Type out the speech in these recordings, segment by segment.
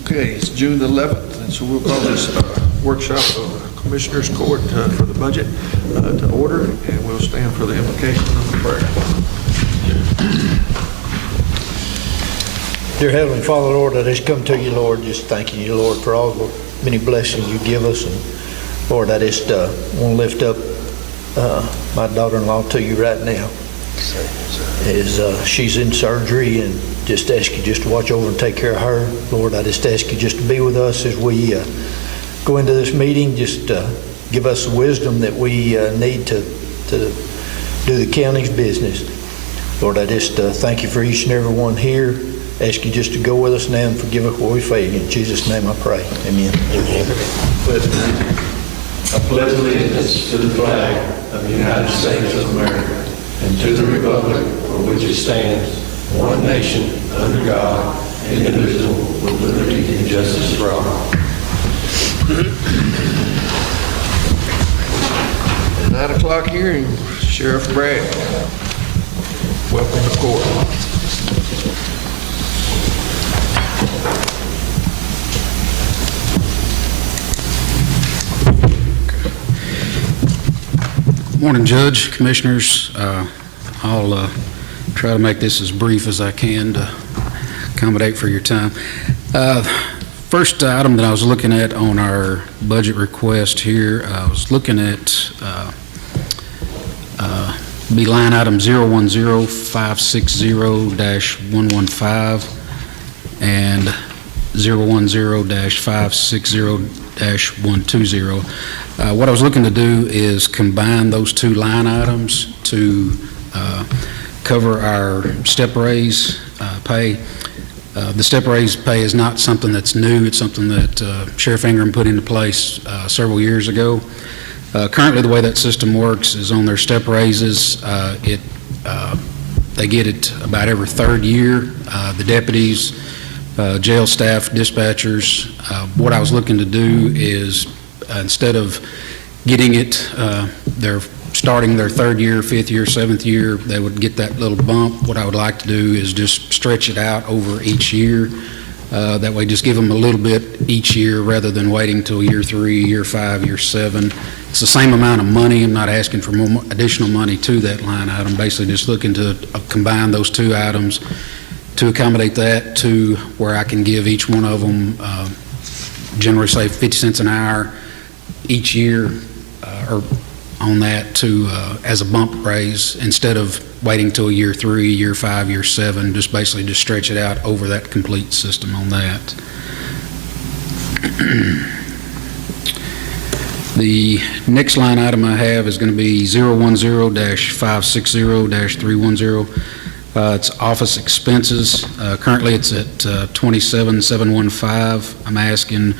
Okay, it's June the 11th, and so we'll call this workshop of Commissioners Court for the budget to order, and we'll stand for the invocation of the prayer. Dear Heavenly Father, Lord, I just come to you, Lord, just thanking you, Lord, for all the many blessings you give us. And Lord, I just want to lift up my daughter-in-law to you right now. She's in surgery, and just ask you just to watch over and take care of her. Lord, I just ask you just to be with us as we go into this meeting. Just give us the wisdom that we need to do the county's business. Lord, I just thank you for each and every one here. Ask you just to go with us now and forgive us where we fail. In Jesus' name I pray. Amen. Amen. I pledge allegiance to the flag of the United States of America and to the republic for which it stands, one nation, under God, indivisible, with liberty and justice for all. At 9 o'clock hearing, Sheriff Bragg. Welcome to court. Morning, Judge, Commissioners. I'll try to make this as brief as I can to accommodate for your time. First item that I was looking at on our budget request here, I was looking at be line item 010-560-115 and 010-560-120. What I was looking to do is combine those two line items to cover our step raise pay. The step raise pay is not something that's new. It's something that Sheriff Ingram put into place several years ago. Currently, the way that system works is on their step raises, they get it about every third year. The deputies, jail staff, dispatchers. What I was looking to do is instead of getting it, they're starting their third year, fifth year, seventh year, they would get that little bump. What I would like to do is just stretch it out over each year. That way just give them a little bit each year rather than waiting till year 3, year 5, year 7. It's the same amount of money. I'm not asking for more additional money to that line item. Basically just looking to combine those two items to accommodate that to where I can give each one of them, generally say 50 cents an hour each year or on that to as a bump raise instead of waiting till year 3, year 5, year 7, just basically just stretch it out over that complete system on that. The next line item I have is going to be 010-560-310. It's office expenses. Currently it's at $27,715. I'm asking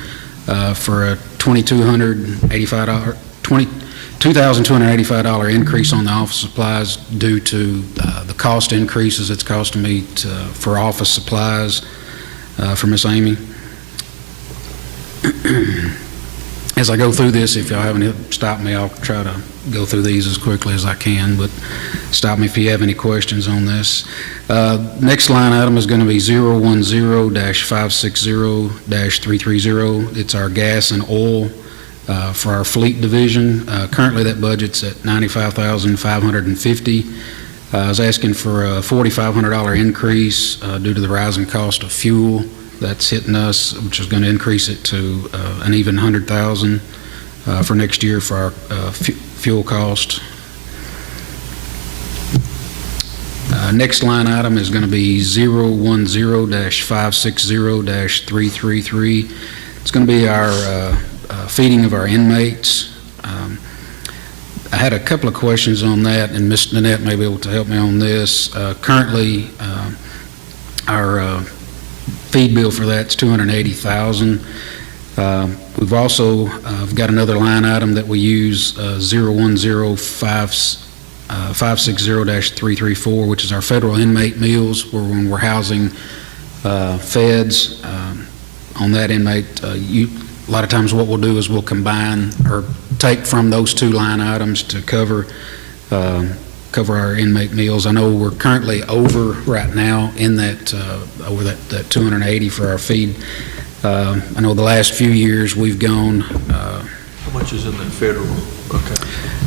for a $2,285 increase on the office supplies due to the cost increases it's costing me for office supplies for Miss Amy. As I go through this, if y'all haven't stopped me, I'll try to go through these as quickly as I can, but stop me if you have any questions on this. Next line item is going to be 010-560-330. It's our gas and oil for our fleet division. Currently that budget's at $95,550. I was asking for a $4,500 increase due to the rising cost of fuel that's hitting us, which is going to increase it to an even $100,000 for next year for our fuel cost. Next line item is going to be 010-560-333. It's going to be our feeding of our inmates. I had a couple of questions on that, and Ms. Nanette may be able to help me on this. Currently, our feed bill for that's $280,000. We've also got another line item that we use, 010-560-334, which is our federal inmate meals, where when we're housing feds on that inmate, a lot of times what we'll do is we'll combine or take from those two line items to cover our inmate meals. I know we're currently over right now in that over that 280 for our feed. I know the last few years we've gone, How much is in the federal? Okay.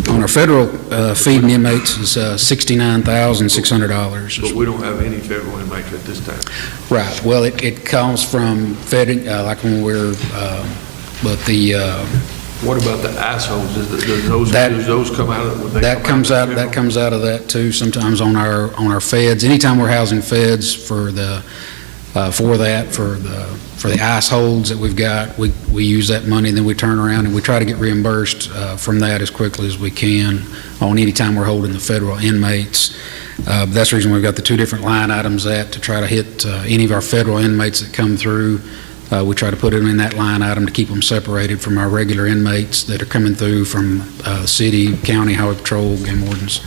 on our federal feeding inmates is $69,600. But we don't have any federal inmates at this time. Right, well, it comes from fed, like when we're, but the, What about the assholes? Does those come out of, would they that come comes out, of the that federal? comes out of that too, sometimes on our feds. Anytime we're housing feds for the ice holds that we've got, we use that money, then we turn around and we try to get reimbursed from that as quickly as we can on any time we're holding the federal inmates. That's the reason we've got the two different line items to try to hit any of our federal inmates that come through. We try to put them in that line item to keep them separated from our regular inmates that are coming through from city, county, highway patrol, game wardens.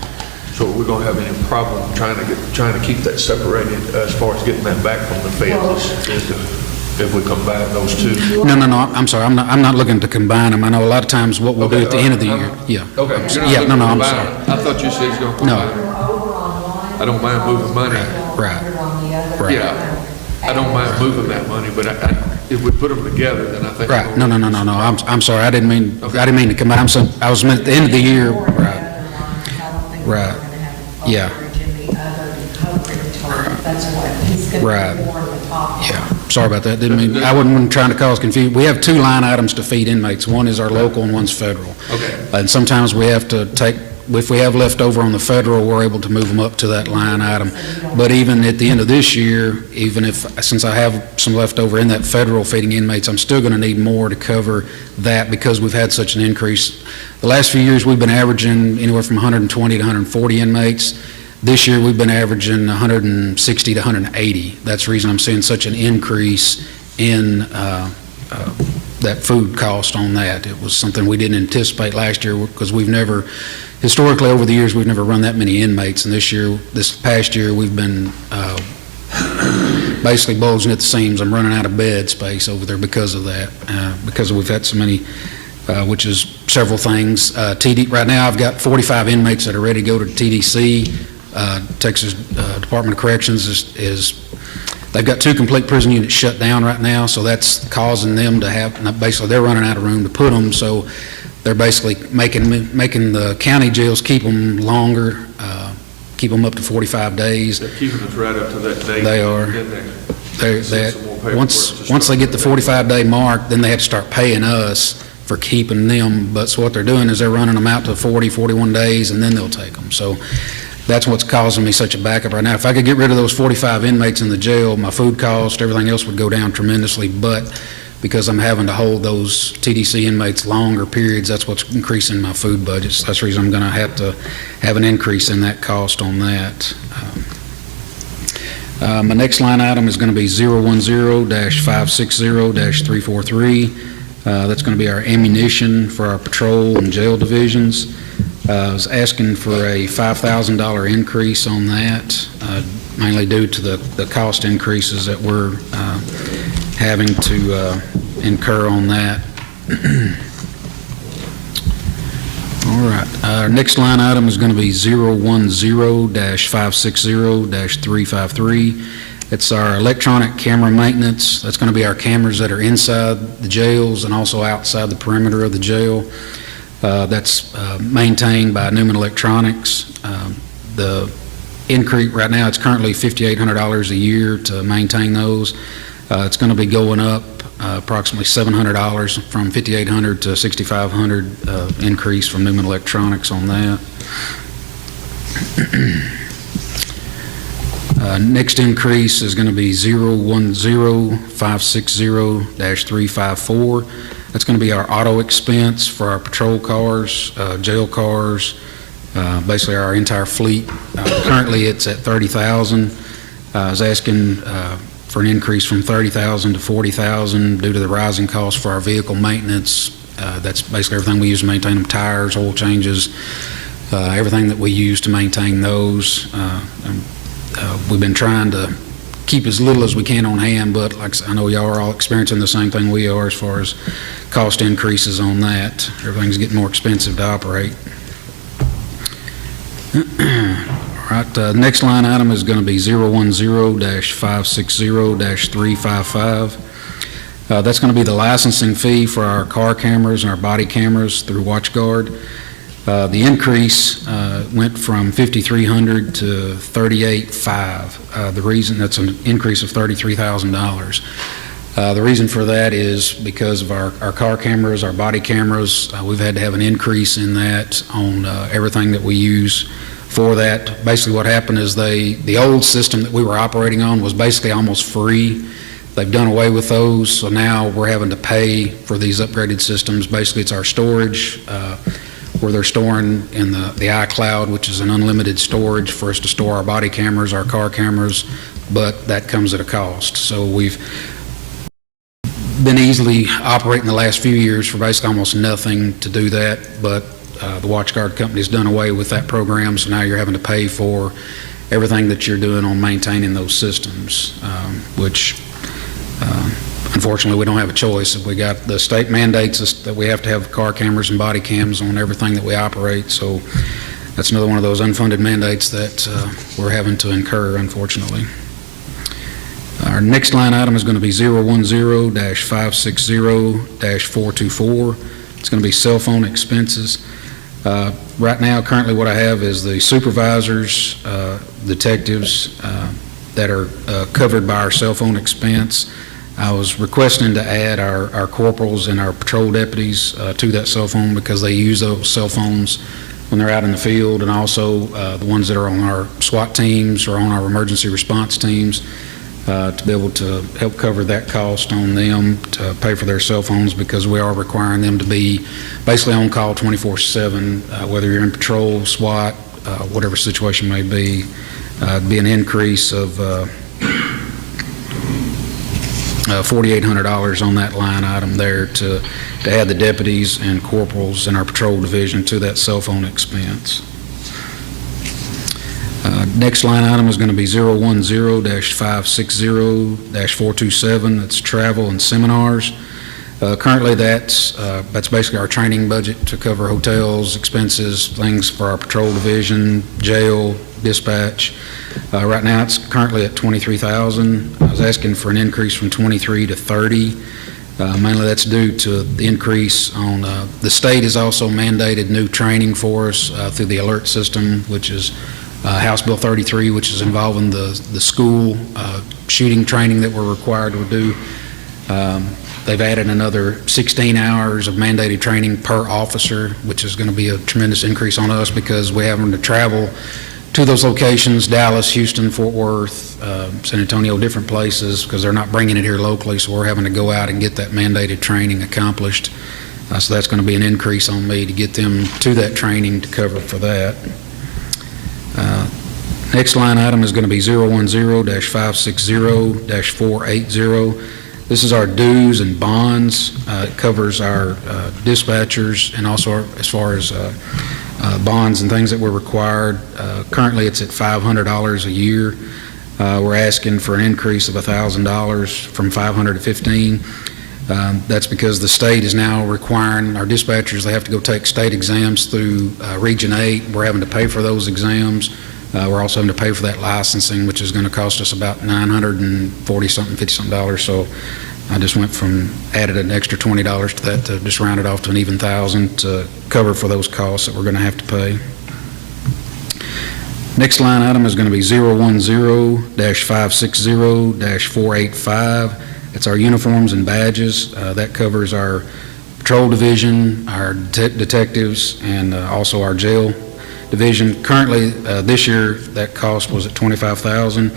So we're going to have any problem trying to keep that separated as far as getting that back from the feds if we combine those two? No, I'm sorry, I'm not looking to combine them. I know a lot of times what we'll do at the end of the year, yeah. Okay. Yeah, no, I'm sorry. I thought you said it's going to No. combine. I don't mind moving money. Right, right. Yeah, I don't mind moving that money, but if we put them together, then I think. Right, no, I'm sorry, I didn't mean to combine, I was meant at the end of the year, right, yeah. Right. Yeah, sorry about that, I wasn't trying to cause confusion. We have two line items to feed inmates, one is our local and one's federal. Okay. And sometimes we have to if we have left over on the federal, we're able to move them up to that line item. But even at the end of this year, since I have some left over in that federal feeding inmates, I'm still going to need more to cover that because we've had such an increase. The last few years, we've been averaging anywhere from 120 to 140 inmates. This year, we've been averaging 160 to 180. That's the reason I'm seeing such an increase in that food cost on that. It was something we didn't anticipate last year because historically, over the years, we've never run that many inmates, and this past year, we've been basically bulging at the seams. I'm running out of bed space over there because of that, because we've had so many, which is several things. Right now, I've got 45 inmates that are ready to go to TDC. Texas Department of Corrections they've got 2 complete prison units shut down right now, so that's causing them to basically, they're running out of room to put them, so they're basically making the county jails keep them longer, keep them up to 45 days. They're keeping us right up to that date. They are. Once they get the 45-day mark, then they have to start paying us for keeping them. But so what they're doing is they're running them out to 40, 41 days, and then they'll take them. So that's what's causing me such a backup right now. If I could get rid of those 45 inmates in the jail, my food cost, everything else would go down tremendously. But because I'm having to hold those TDC inmates longer periods, that's what's increasing my food budgets. That's the reason I'm going to have an increase in that cost on that. My next line item is going to be 010-560-343. That's going to be our ammunition for our patrol and jail divisions. I was asking for a $5,000 increase on that, mainly due to the cost increases that we're having to incur on that. All right. Our next line item is going to be 010-560-353. It's our electronic camera maintenance. That's going to be our cameras that are inside the jails and also outside the perimeter of the jail. That's maintained by Newman Electronics. The increase right now, it's currently $5,800 a year to maintain those. It's going to be going up approximately $700 from $5,800 to $6,500 increase from Newman Electronics on that. Next increase is going to be 010-560-354. That's going to be our auto expense for our patrol cars, jail cars, basically our entire fleet. Currently, it's at $30,000. I was asking for an increase from $30,000 to $40,000 due to the rising cost for our vehicle maintenance. That's basically everything we use to maintain them: tires, oil changes, everything that we use to maintain those. We've been trying to keep as little as we can on hand, but like I know y'all are all experiencing the same thing we are as far as cost increases on that. Everything's getting more expensive to operate. All right, next line item is going to be 010-560-355. That's going to be the licensing fee for our car cameras and our body cameras through WatchGuard. The increase went from $5,300 to $38,500. The reason that's an increase of $33,000. The reason for that is because of our car cameras, our body cameras. We've had to have an increase in that on everything that we use for that. Basically what happened is the old system that we were operating on was basically almost free. They've done away with those, so now we're having to pay for these upgraded systems. Basically it's our storage, where they're storing in the iCloud, which is an unlimited storage for us to store our body cameras, our car cameras, but that comes at a cost. So we've been easily operating the last few years for basically almost nothing to do that, but the WatchGuard company's done away with that program, so now you're having to pay for everything that you're doing on maintaining those systems, which unfortunately we don't have a choice. If we got the state mandates us that we have to have car cameras and body cams on everything that we operate, so that's another one of those unfunded mandates that we're having to incur, unfortunately. Our next line item is going to be 010-560-424. It's going to be cell phone expenses. Right now, currently what I have is the supervisors, detectives that are covered by our cell phone expense. I was requesting to add our corporals and our patrol deputies to that cell phone because they use those cell phones when they're out in the field, and also the ones that are on our SWAT teams or on our emergency response teams, to be able to help cover that cost on them to pay for their cell phones, because we are requiring them to be basically on call 24/7, whether you're in patrol, SWAT, whatever situation may be. It'd be an increase of $4,800 on that line item there to add the deputies and corporals in our patrol division to that cell phone expense. Next line item is going to be 010-560-427. That's travel and seminars. Currently, that's basically our training budget to cover hotels, expenses, things for our patrol division, jail, dispatch. Right now, it's currently at $23,000. I was asking for an increase from 23 to 30. Mainly that's due to the increase on the state has also mandated new training for us through the alert system, which is House Bill 33, which is involving the school shooting training that we're required to do. They've added another 16 hours of mandated training per officer, which is going to be a tremendous increase on us because we're having to travel to those locations, Dallas, Houston, Fort Worth, San Antonio, different places, because they're not bringing it here locally, so we're having to go out and get that mandated training accomplished. So that's going to be an increase on me to get them to that training to cover for that. Next line item is going to be 010-560-480. This is our dues and bonds. It covers our dispatchers and also as far as bonds and things that were required. Currently, it's at $500 a year. We're asking for an increase of $1,000 from $500 to $1,500. That's because the state is now requiring our dispatchers, they have to go take state exams through Region 8. We're having to pay for those exams. We're also having to pay for that licensing, which is going to cost us about $940-something, $50-something. So I just went from added an extra $20 to that to just round it off to an even $1,000 to cover for those costs that we're going to have to pay. Next line item is going to be 010-560-485. It's our uniforms and badges. That covers our patrol division, our detectives, and also our jail division. Currently, this year, that cost was at $25,000.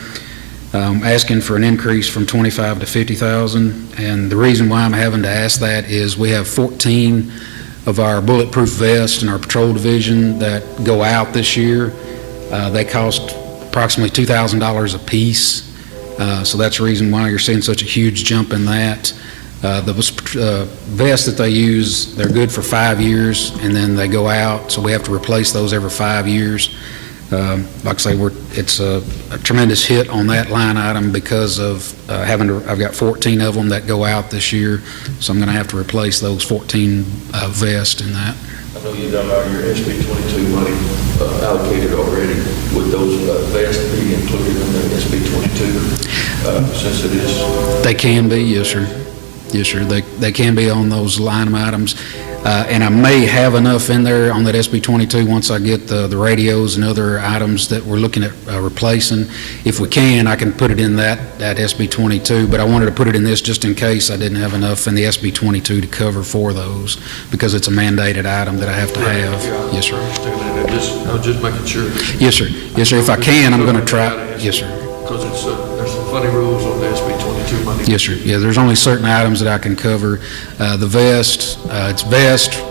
Asking for an increase from $25,000 to $50,000, and the reason why I'm having to ask that is we have 14 of our bulletproof vests in our patrol division that go out this year. They cost approximately $2,000 a piece, so that's the reason why you're seeing such a huge jump in that. The vests that they use, they're good for 5 years, and then they go out, so we have to replace those every 5 years. Like I say, it's a tremendous hit on that line item because of I've got 14 of them that go out this year, so I'm going to have to replace those 14 vests in that. I know you got your SB 22 money allocated already. Would those vests be included in the SB 22 since it is? They can be, yes, sir. Yes, sir. They can be on those line items. And I may have enough in there on that SB 22 once I get the radios and other items that we're looking at replacing. If we can, I can put it in that SB 22, but I wanted to put it in this just in case I didn't have enough in the SB 22 to cover for those, because it's a mandated item that I have to have. Yeah, Yes, sir. I understand that. I was just making sure. Yes, sir. Yes, sir. If I can, I'm going to try. Yes, sir. Because there's some funny rules on the SB 22 money. Yes, sir. Yeah, there's only certain items that I can cover. The vest, it's vest,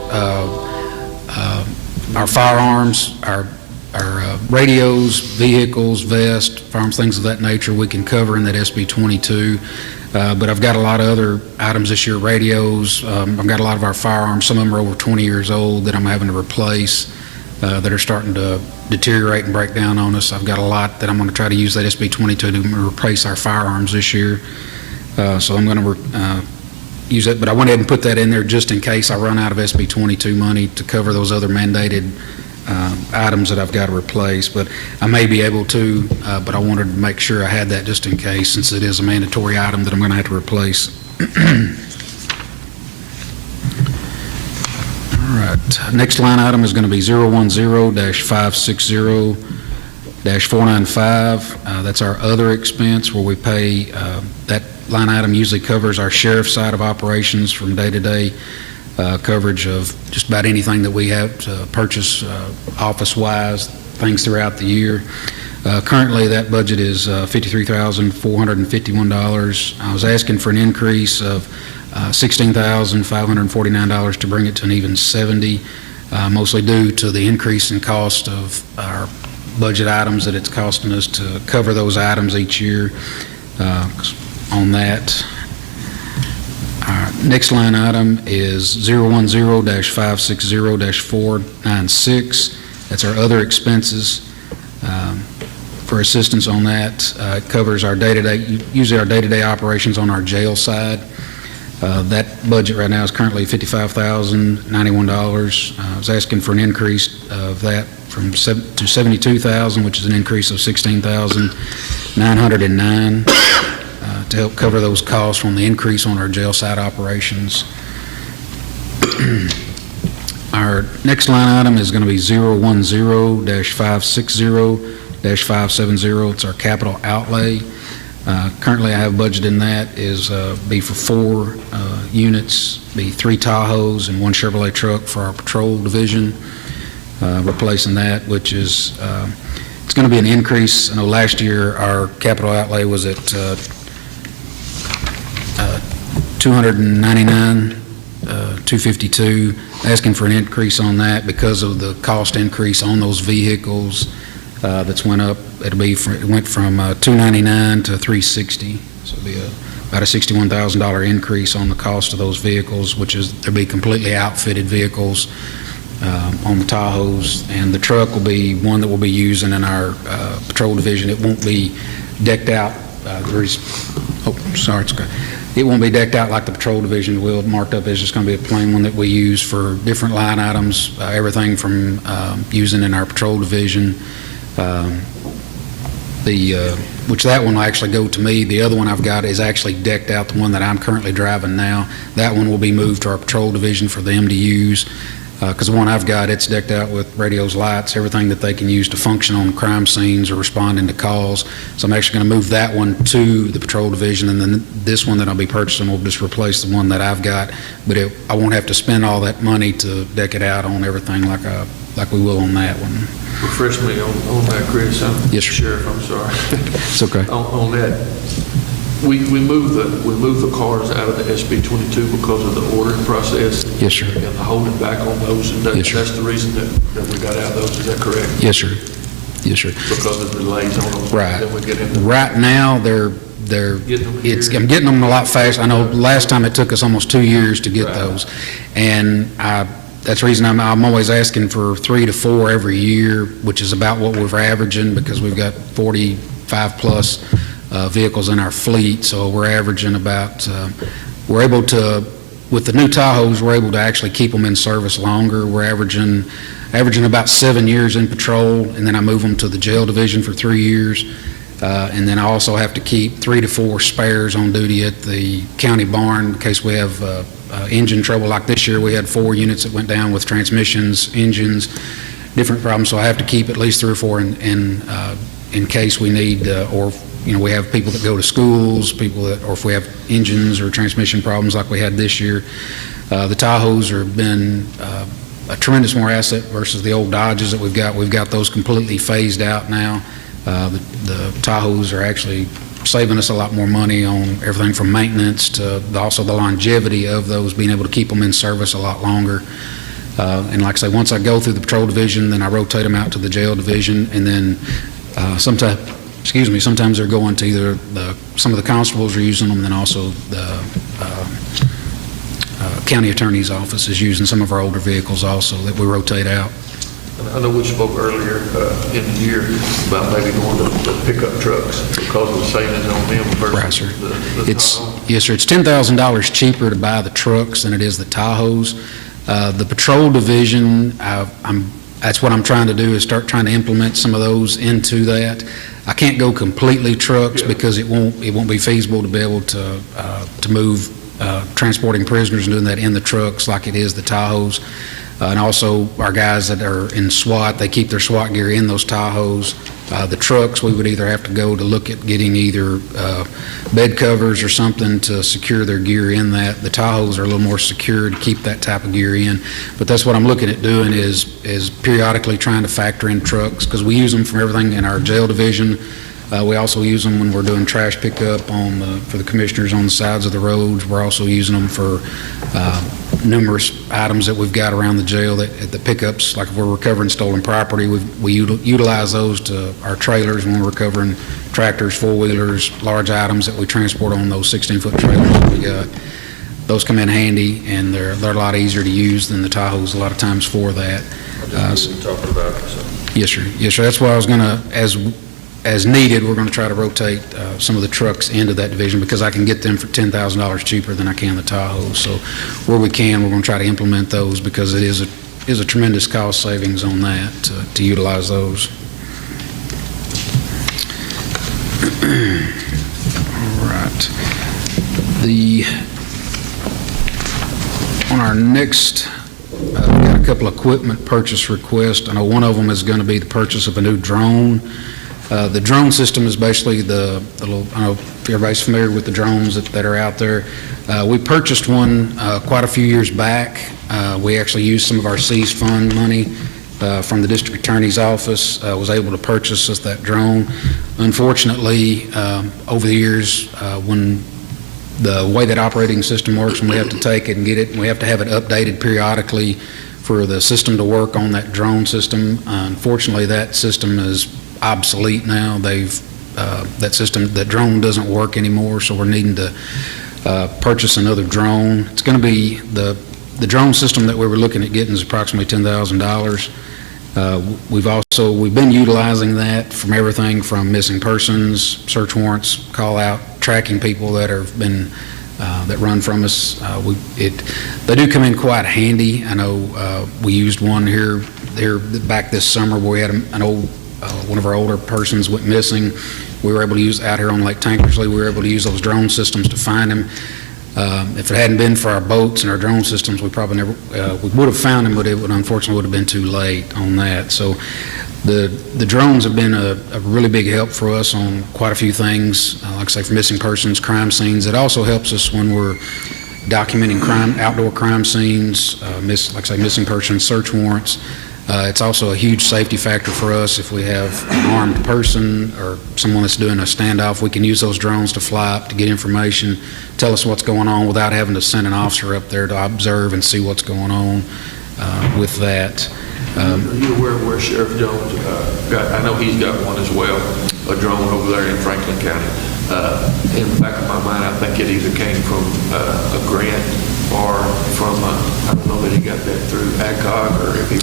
our firearms, our radios, vehicles, vest, firearms, things of that nature we can cover in that SB 22. But I've got a lot of other items this year, radios. I've got a lot of our firearms. Some of them are over 20 years old that I'm having to replace, that are starting to deteriorate and break down on us. I've got a lot that I'm going to try to use that SB 22 to replace our firearms this year. So I'm going to use it, but I went ahead and put that in there just in case I run out of SB 22 money to cover those other mandated items that I've got to replace. But I may be able to, but I wanted to make sure I had that just in case, since it is a mandatory item that I'm going to have to replace. All right, next line item is going to be 010-560-495. That's our other expense, where we pay, that line item usually covers our sheriff's side of operations from day-to-day coverage of just about anything that we have to purchase office-wise, things throughout the year. Currently, that budget is $53,451. I was asking for an increase of $16,549 to bring it to an even 70, mostly due to the increase in cost of our budget items that it's costing us to cover those items each year. On that, our next line item is 010-560-496. That's our other expenses. For assistance on that, it covers our day-to-day, usually our day-to-day operations on our jail side. That budget right now is currently $55,091. I was asking for an increase of that to $72,000, which is an increase of $16,909 to help cover those costs from the increase on our jail side operations. Our next line item is going to be 010-560-570. It's our capital outlay. Currently, I have budget in that is be for 4 units, be 3 Tahoes and 1 Chevrolet truck for our patrol division. Replacing that, which is it's going to be an increase. I know last year our capital outlay was at $299,252. Asking for an increase on that because of the cost increase on those vehicles. That's went up. It went from $299 to $360, so it'll be about a $61,000 increase on the cost of those vehicles, which is they'll be completely outfitted vehicles on the Tahoes, and the truck will be one that we'll be using in our patrol division. It won't be decked out. It won't be decked out like the patrol division will. Marked up as just going to be a plain one that we use for different line items, everything from using in our patrol division. Which that one will actually go to me. The other one I've got is actually decked out, the one that I'm currently driving now. That one will be moved to our patrol division for them to use, because the one I've got, it's decked out with radios, lights, everything that they can use to function on crime scenes or responding to calls. So I'm actually going to move that one to the patrol division, and then this one that I'll be purchasing will just replace the one that I've got. But I won't have to spend all that money to deck it out on everything like we will on that one. Refresh me on that, Chris. Yes, sir. Sheriff, I'm sorry. It's okay. On that, we moved the cars out of the SB 22 because of the ordering process. Yes, sir. And the holding back on those, and Yes, sir. that's the reason that we got out of those. Is that correct? Yes, sir. Yes, sir. Because of the delays on them. Right. Then we get into Right now, I'm getting them a lot faster. I know last time it took us almost 2 years to get those, and that's the reason I'm always asking for 3 to 4 every year, which is about what we're averaging, because we've got 45 plus vehicles in our fleet. So we're averaging about, we're able to, with the new Tahoes, we're able to actually keep them in service longer. We're averaging about 7 years in patrol, and then I move them to the jail division for 3 years. And then I also have to keep 3 to 4 spares on duty at the county barn in case we have engine trouble. Like this year, we had 4 units that went down with transmissions, engines, different problems. So I have to keep at least 3 or 4 in case we need, or we have people that go to schools, or if we have engines or transmission problems like we had this year. The Tahoes have been a tremendous more asset versus the old Dodges that we've got. We've got those completely phased out now. The Tahoes are actually saving us a lot more money on everything from maintenance to also the longevity of those, being able to keep them in service a lot longer. And like I say, once I go through the patrol division, then I rotate them out to the jail division, and then sometimes they're going to either some of the constables are using them, and then also the county attorney's office is using some of our older vehicles also that we rotate out. I know we spoke earlier in the year about maybe going to pickup trucks because of the savings on them versus the Tahoe. Yes, sir. It's $10,000 cheaper to buy the trucks than it is the Tahoes. The patrol division, that's what I'm trying to do, is start trying to implement some of those into that. I can't go completely trucks because it won't be feasible to be able to move transporting prisoners and doing that in the trucks like it is the Tahoes. And also our guys that are in SWAT, they keep their SWAT gear in those Tahoes. The trucks, we would either have to go to look at getting either bed covers or something to secure their gear in that. The Tahoes are a little more secure to keep that type of gear in. But that's what I'm looking at doing is periodically trying to factor in trucks, because we use them for everything in our jail division. We also use them when we're doing trash pickup for the commissioners on the sides of the roads. We're also using them for numerous items that we've got around the jail at the pickups. Like if we're recovering stolen property, we utilize those to our trailers when we're recovering tractors, four-wheelers, large items that we transport on those 16-foot trailers that we got. Those come in handy, and they're a lot easier to use than the Tahoes a lot of times for that. Talking about it, so. Yes, sir. Yes, sir. That's why I was going to, as needed, we're going to try to rotate some of the trucks into that division, because I can get them for $10,000 cheaper than I can the Tahoes. So where we can, we're going to try to implement those, because it is a tremendous cost savings on that to utilize those. All right. On our next, we've got a couple of equipment purchase requests. I know one of them is going to be the purchase of a new drone. The drone system is basically the little, I don't know if everybody's familiar with the drones that are out there. We purchased one quite a few years back. We actually used some of our seized fund money from the district attorney's office, was able to purchase us that drone. Unfortunately, over the years, when the way that operating system works, and we have to take it and get it, and we have to have it updated periodically for the system to work on that drone system. Unfortunately, that system is obsolete now. That drone doesn't work anymore, so we're needing to purchase another drone. It's going to be the drone system that we were looking at getting is approximately $10,000. We've been utilizing that from everything from missing persons, search warrants, call out, tracking people that have been that run from us. They do come in quite handy. I know we used one here back this summer where we had an old one of our older persons went missing. We were able to use out here on Lake Tankersley. We were able to use those drone systems to find him. If it hadn't been for our boats and our drone systems, we probably never we would have found him, but it would unfortunately have been too late on that. So the drones have been a really big help for us on quite a few things. Like I say, for missing persons, crime scenes. It also helps us when we're documenting outdoor crime scenes, like I say, missing persons, search warrants. It's also a huge safety factor for us. If we have an armed person or someone that's doing a standoff, we can use those drones to fly up to get information, tell us what's going on without having to send an officer up there to observe and see what's going on with that. Are you aware of where Sheriff Jones got? I know he's got one as well, a drone over there in Franklin County. In the back of my mind, I think it either came from a grant or from, I don't know that he got that through AGAN or if he...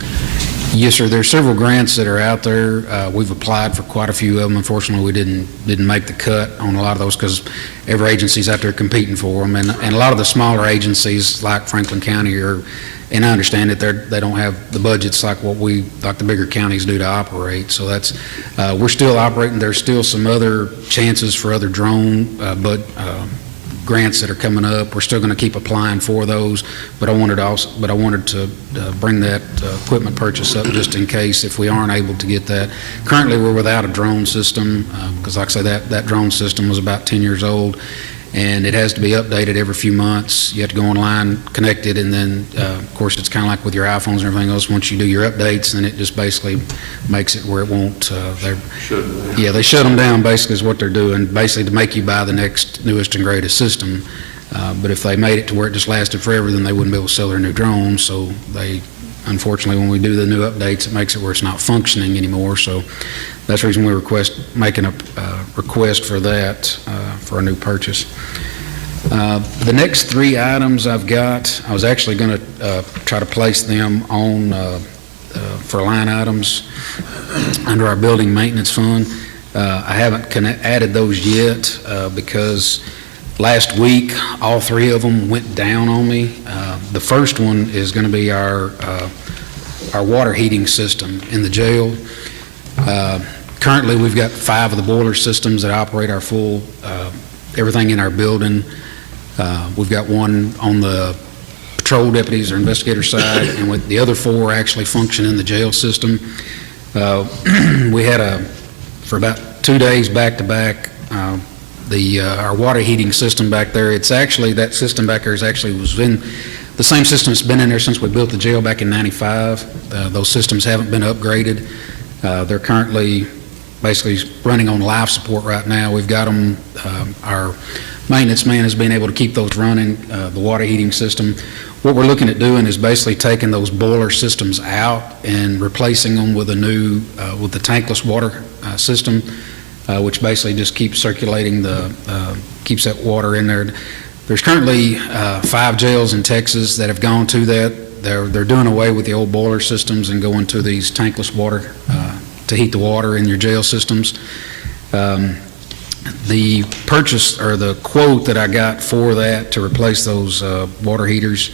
Yes, sir. There's several grants that are out there. We've applied for quite a few of them. Unfortunately, we didn't make the cut on a lot of those because every agency's out there competing for them, and a lot of the smaller agencies like Franklin County are and I understand that they don't have the budgets like like the bigger counties do to operate. So that's, we're still operating. There's still some other chances for other drone, grants that are coming up. We're still going to keep applying for those, but I wanted to bring that equipment purchase up just in case if we aren't able to get that. Currently, we're without a drone system because, like I say, that drone system was about 10 years old, and it has to be updated every few months. You have to go online, connect it, and then, of course, it's kind of like with your iPhones and everything else. Once you do your updates, then it just basically makes it where it won't. They shut them down, basically, is what they're doing, basically to make you buy the next newest and greatest system. But if they made it to where it just lasted forever, then they wouldn't be able to sell their new drones. So they, unfortunately, when we do the new updates, it makes it where it's not functioning anymore. So that's the reason we're making a request for that, for a new purchase. The next 3 items I've got, I was actually going to try to place them on for line items under our building maintenance fund. I haven't added those yet because last week all 3 of them went down on me. The first one is going to be our water heating system in the jail. Currently, we've got 5 of the boiler systems that operate our full, everything in our building. We've got one on the patrol deputies or investigator side, and with the other 4 actually function in the jail system. We had for about 2 days back to back, our water heating system back there. It's actually, that system back there was in the same system that's been in there since we built the jail back in '95. Those systems haven't been upgraded. They're currently basically running on life support right now. We've got them, our maintenance man has been able to keep those running, the water heating system. What we're looking at doing is basically taking those boiler systems out and replacing them with a new, with the tankless water system, which basically just keeps circulating keeps that water in there. There's currently 5 jails in Texas that have gone to that. They're doing away with the old boiler systems and going to these tankless water to heat the water in your jail systems. The purchase or the quote that I got for that to replace those water heaters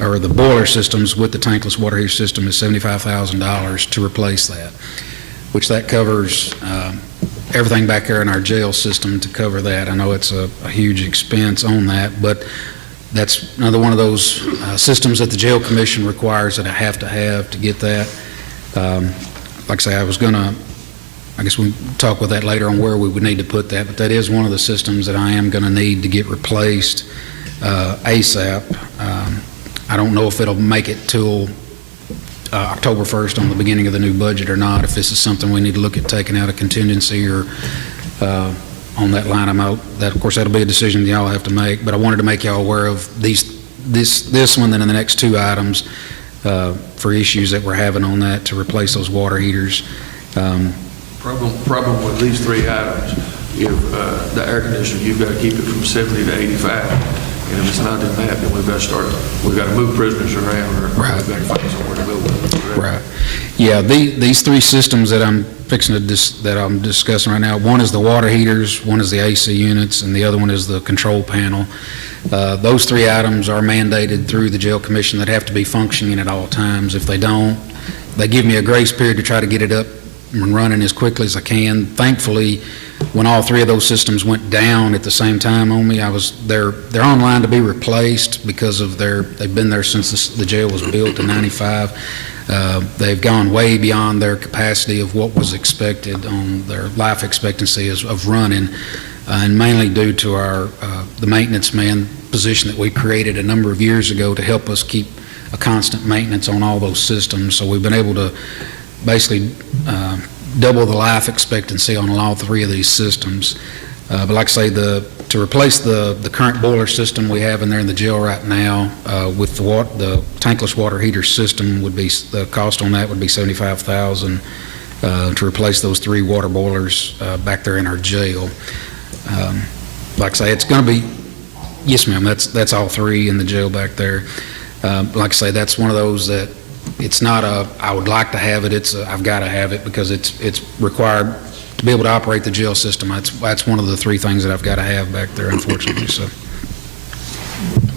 or the boiler systems with the tankless water heater system is $75,000 to replace that, which that covers everything back there in our jail system to cover that. I know it's a huge expense on that, but that's another one of those systems that the jail commission requires that I have to get that. Like I say, I guess we'll talk with that later on where we would need to put that, but that is one of the systems that I am going to need to get replaced ASAP. I don't know if it'll make it till October 1st on the beginning of the new budget or not, if this is something we need to look at taking out of contingency or on that line amount. That, of course, that'll be a decision y'all have to make, but I wanted to make y'all aware of this one and in the next 2 items for issues that we're having on that to replace those water heaters. Problem with these 3 items, if the air conditioner, you've got to keep it from 70 to 85. And if it's not in that, then we've got to move prisoners around, or Right. we've got to find somewhere to live with them. Right. Yeah, these 3 systems that I'm that I'm discussing right now, one is the water heaters, one is the AC units, and the other one is the control panel. Those 3 items are mandated through the jail commission that have to be functioning at all times. If they don't, they give me a grace period to try to get it up and running as quickly as I can. Thankfully, when all 3 of those systems went down at the same time on me, they're online to be replaced because of they've been there since the jail was built in '95. They've gone way beyond their capacity of what was expected on their life expectancy of running, and mainly due to the maintenance man position that we created a number of years ago to help us keep a constant maintenance on all those systems. So we've been able to basically double the life expectancy on all 3 of these systems. But like I say, to replace the current boiler system we have in there in the jail right now with the tankless water heater system, the cost on that would be $75,000 to replace those 3 water boilers back there in our jail. Like I say, it's going to be, yes ma'am, that's all 3 in the jail back there. Like I say, that's one of those that it's not I would like to have it, I've got to have it because it's required to be able to operate the jail system. That's one of the 3 things that I've got to have back there, unfortunately. So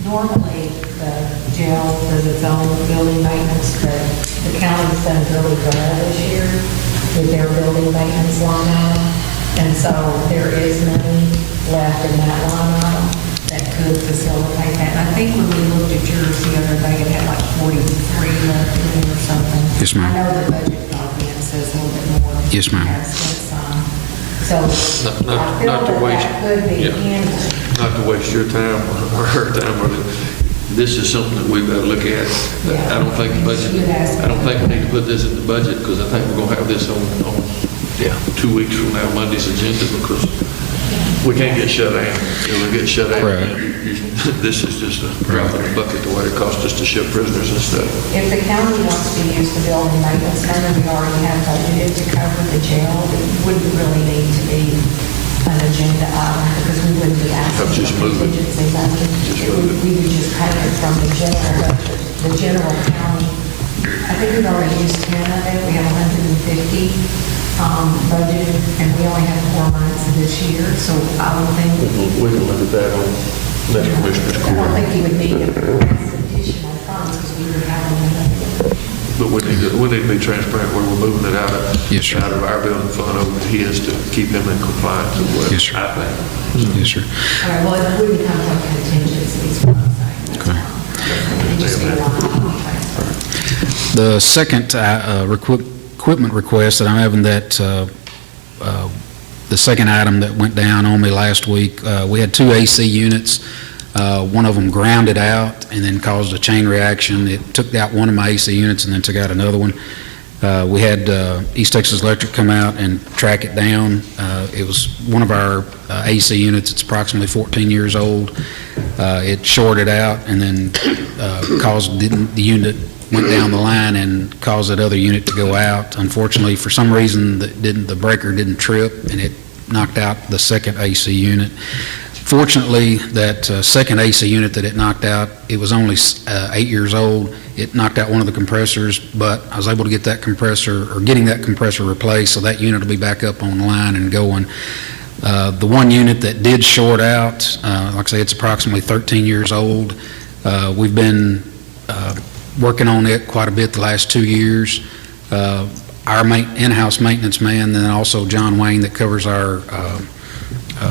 normally the jail does its own building maintenance, but the county's done really well this year with their building maintenance line item. And so there is money left in that line item that could facilitate that. And I think when we looked at yours the other day, it had like 43 left in it or something. Yes, ma'am. I know the budget document says a little bit more. Yes, ma'am. So Not- I feel not to that waste- that could be yeah. in. Not to waste your time or her time, or this is something that we've got to look at. I don't think the budget, I don't think we need to put this in the budget, because I think we're going to have this on 2 weeks from now, Monday's agenda, because we can't get shut down. We'll get shut down. Right. This is just a drop in the bucket, the way it costs us to ship prisoners and stuff. If the county wants to use the building maintenance fund, and we already have budgeted to cover the jail, it wouldn't really need to be an agenda item, because we wouldn't be asking Just for move it. contingency money. Just move it. We would just pay it from the general county. I think we've already used 10 of it. We have 150 budgeted, and we only have 4 months of this year, so I would think, We can look at that on next Commissioner's I don't Court. think you would need additional funds, because we would have them. But we need to be transparent where we're moving it out of, Yes, sir. out of our building fund over to his to keep him in compliance as well. Yes, sir. I think. Yes, sir. All right, well, it wouldn't come from contingencies, what I'm saying. Okay. It'd just be a line-item transfer. The second equipment request that I'm having, the second item that went down on me last week, we had 2 AC units. One of them grounded out and then caused a chain reaction. It took out one of my AC units and then took out another one. We had East Texas Electric come out and track it down. It was one of our AC units. It's approximately 14 years old. It shorted out and then caused the unit went down the line and caused that other unit to go out. Unfortunately, for some reason, the breaker didn't trip, and it knocked out the second AC unit. Fortunately, that second AC unit that it knocked out, it was only 8 years old. It knocked out one of the compressors, but I was able to get that compressor, or getting that compressor replaced, so that unit will be back up online and going. The one unit that did short out, like I say, it's approximately 13 years old. We've been working on it quite a bit the last 2 years. Our in-house maintenance man, then also John Wayne that covers our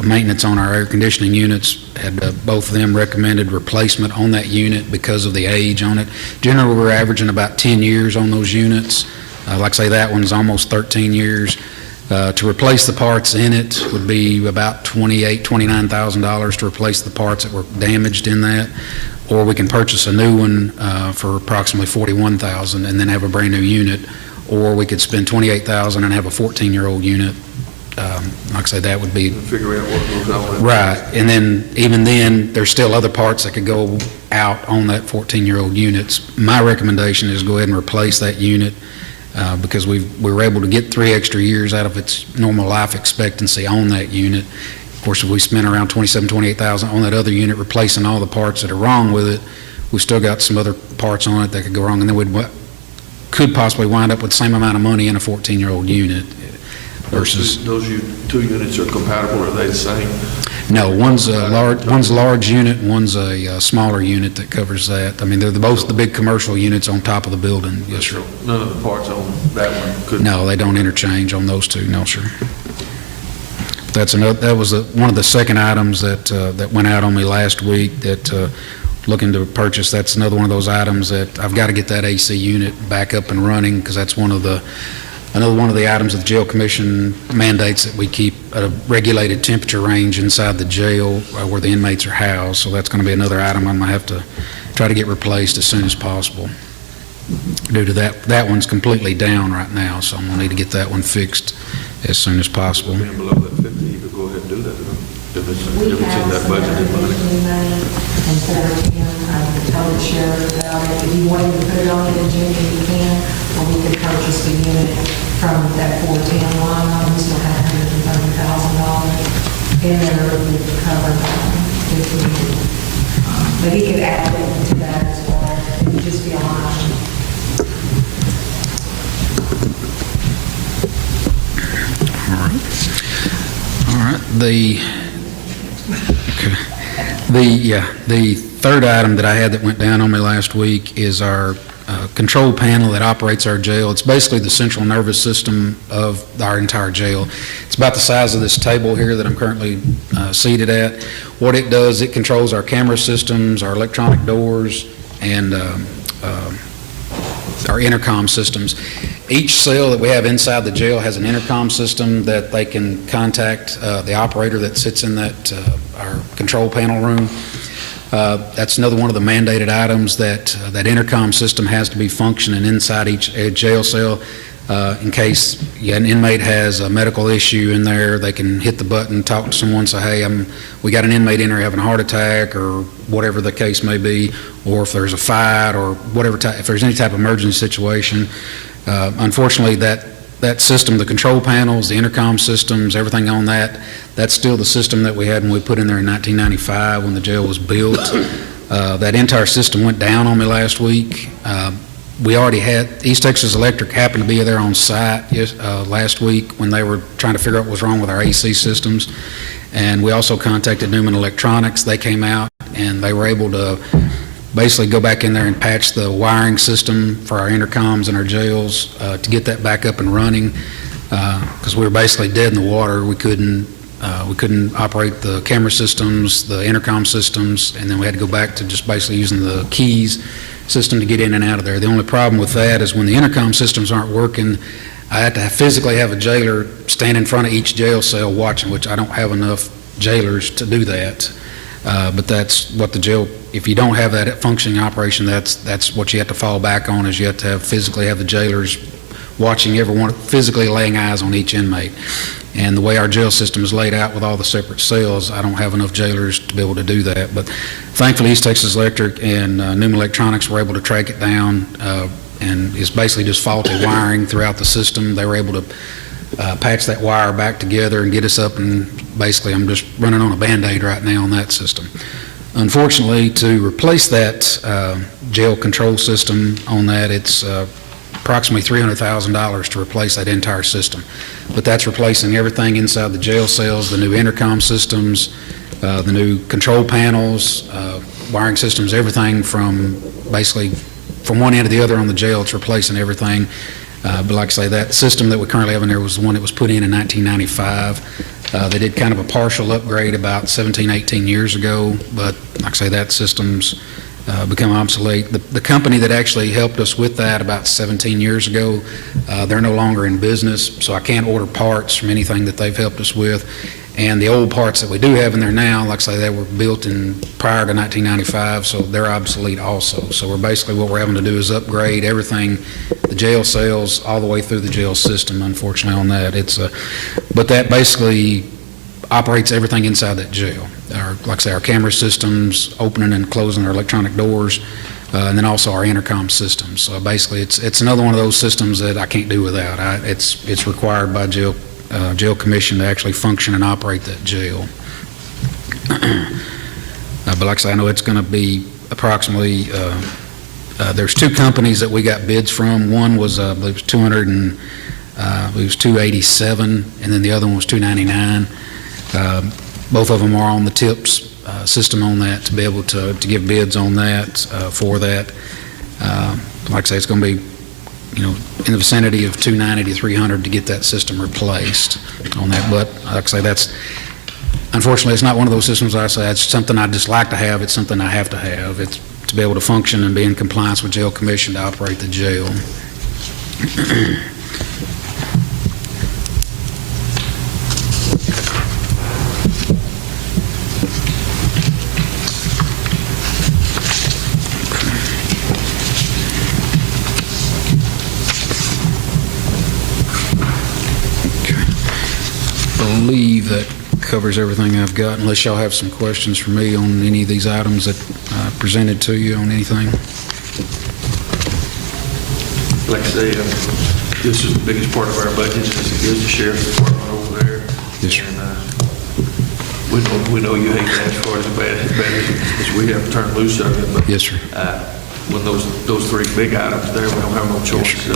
maintenance on our air conditioning units, had both of them recommended replacement on that unit because of the age on it. Generally, we're averaging about 10 years on those units. Like I say, that one's almost 13 years. To replace the parts in it would be about $29,000 to replace the parts that were damaged in that. Or we can purchase a new one for approximately $41,000 and then have a brand new unit. Or we could spend $28,000 and have a 14-year-old unit. Like I say, that would be Figure out what goes on. right. And then, even then, there's still other parts that could go out on that 14-year-old units. My recommendation is go ahead and replace that unit because we were able to get 3 extra years out of its normal life expectancy on that unit. Of course, if we spent around $27,000, $28,000 on that other unit replacing all the parts that are wrong with it, we still got some other parts on it that could go wrong, and then we could possibly wind up with the same amount of money in a 14-year-old unit versus... Those 2 units are compatible, are they the same? No, one's a large unit, and one's a smaller unit that covers that. I mean, they're both the big commercial units on top of the building. Yes, sir. None of the parts on that one could... No, they don't interchange on those 2, no, sir. That was one of the second items that went out on me last week that looking to purchase. That's another one of those items that I've got to get that AC unit back up and running because that's another one of the items that the jail commission mandates that we keep at a regulated temperature range inside the jail where the inmates are housed. So that's going to be another item I'm going to have to try to get replaced as soon as possible. Due to that one's completely down right now, so I'm going to need to get that one fixed as soon as possible. Being below that 50, you could go ahead and do that if it's We in have that some budgeted money. money and 14, the total share about it. If you wanted to put it on the agenda, you can, or we could purchase the unit from that 410 line. We still have $130,000 in there to cover if we did. But he could add it to that as well. It would just be a line. All right. The third item that I had that went down on me last week is our control panel that operates our jail. It's basically the central nervous system of our entire jail. It's about the size of this table here that I'm currently seated at. What it does, it controls our camera systems, our electronic doors, and our intercom systems. Each cell that we have inside the jail has an intercom system that they can contact the operator that sits in that our control panel room. That's another one of the mandated items that that intercom system has to be functioning inside each jail cell. In case an inmate has a medical issue in there, they can hit the button, talk to someone, say, hey, we got an inmate in there having a heart attack, or whatever the case may be, or if there's a fight or whatever, if there's any type of emergency situation. Unfortunately, that system, the control panels, the intercom systems, everything on that, that's still the system that we had when we put in there in 1995 when the jail was built. That entire system went down on me last week. We already had, East Texas Electric happened to be there on site last week when they were trying to figure out what was wrong with our AC systems. And we also contacted Newman Electronics. They came out and they were able to basically go back in there and patch the wiring system for our intercoms in our jails to get that back up and running, because we were basically dead in the water. We couldn't operate the camera systems, the intercom systems, and then we had to go back to just basically using the keys system to get in and out of there. The only problem with that is when the intercom systems aren't working, I had to physically have a jailer stand in front of each jail cell watching, which I don't have enough jailers to do that. But that's what the jail, if you don't have that functioning operation, that's what you have to fall back on, is you have to physically have the jailers watching everyone, physically laying eyes on each inmate. And the way our jail system is laid out with all the separate cells, I don't have enough jailers to be able to do that. But thankfully, East Texas Electric and Newman Electronics were able to track it down, and it's basically just faulty wiring throughout the system. They were able to patch that wire back together and get us up, and basically I'm just running on a Band-Aid right now on that system. Unfortunately, to replace that jail control system on that, it's approximately $300,000 to replace that entire system. But that's replacing everything inside the jail cells, the new intercom systems, the new control panels, wiring systems, everything from basically from one end to the other on the jail. It's replacing everything. But like I say, that system that we currently have in there was the one that was put in 1995. They did kind of a partial upgrade about 17, 18 years ago, but like I say, that system's become obsolete. The company that actually helped us with that about 17 years ago, they're no longer in business, so I can't order parts from anything that they've helped us with. And the old parts that we do have in there now, like I say, they were built in prior to 1995, so they're obsolete also. So we're basically, what we're having to do is upgrade everything, the jail cells, all the way through the jail system, unfortunately, on that. But that basically operates everything inside that jail. Like I say, our camera systems, opening and closing our electronic doors, and then also our intercom systems. So basically, it's another one of those systems that I can't do without. It's required by jail commission to actually function and operate that jail. But like I say, I know it's going to be approximately, there's two companies that we got bids from. One was, I believe it was $287, and then the other one was $299. Both of them are on the TIPS system on that to be able to give bids on that, for that. Like I say, it's going to be, in the vicinity of $290 to $300 to get that system replaced on that. But like I say, unfortunately, it's not one of those systems I say, it's something I just like to have. It's something I have to have. It's to be able to function and be in compliance with jail commission to operate the jail. I believe that covers everything I've got, unless y'all have some questions for me on any of these items that I presented to you on anything. Like I say, this is the biggest part of our budget is the sheriff's department over there. Yes, sir. And we know you hate that as far as bad as we have to turn loose of it. But, yes, sir. When those three big items there, we don't have no choice.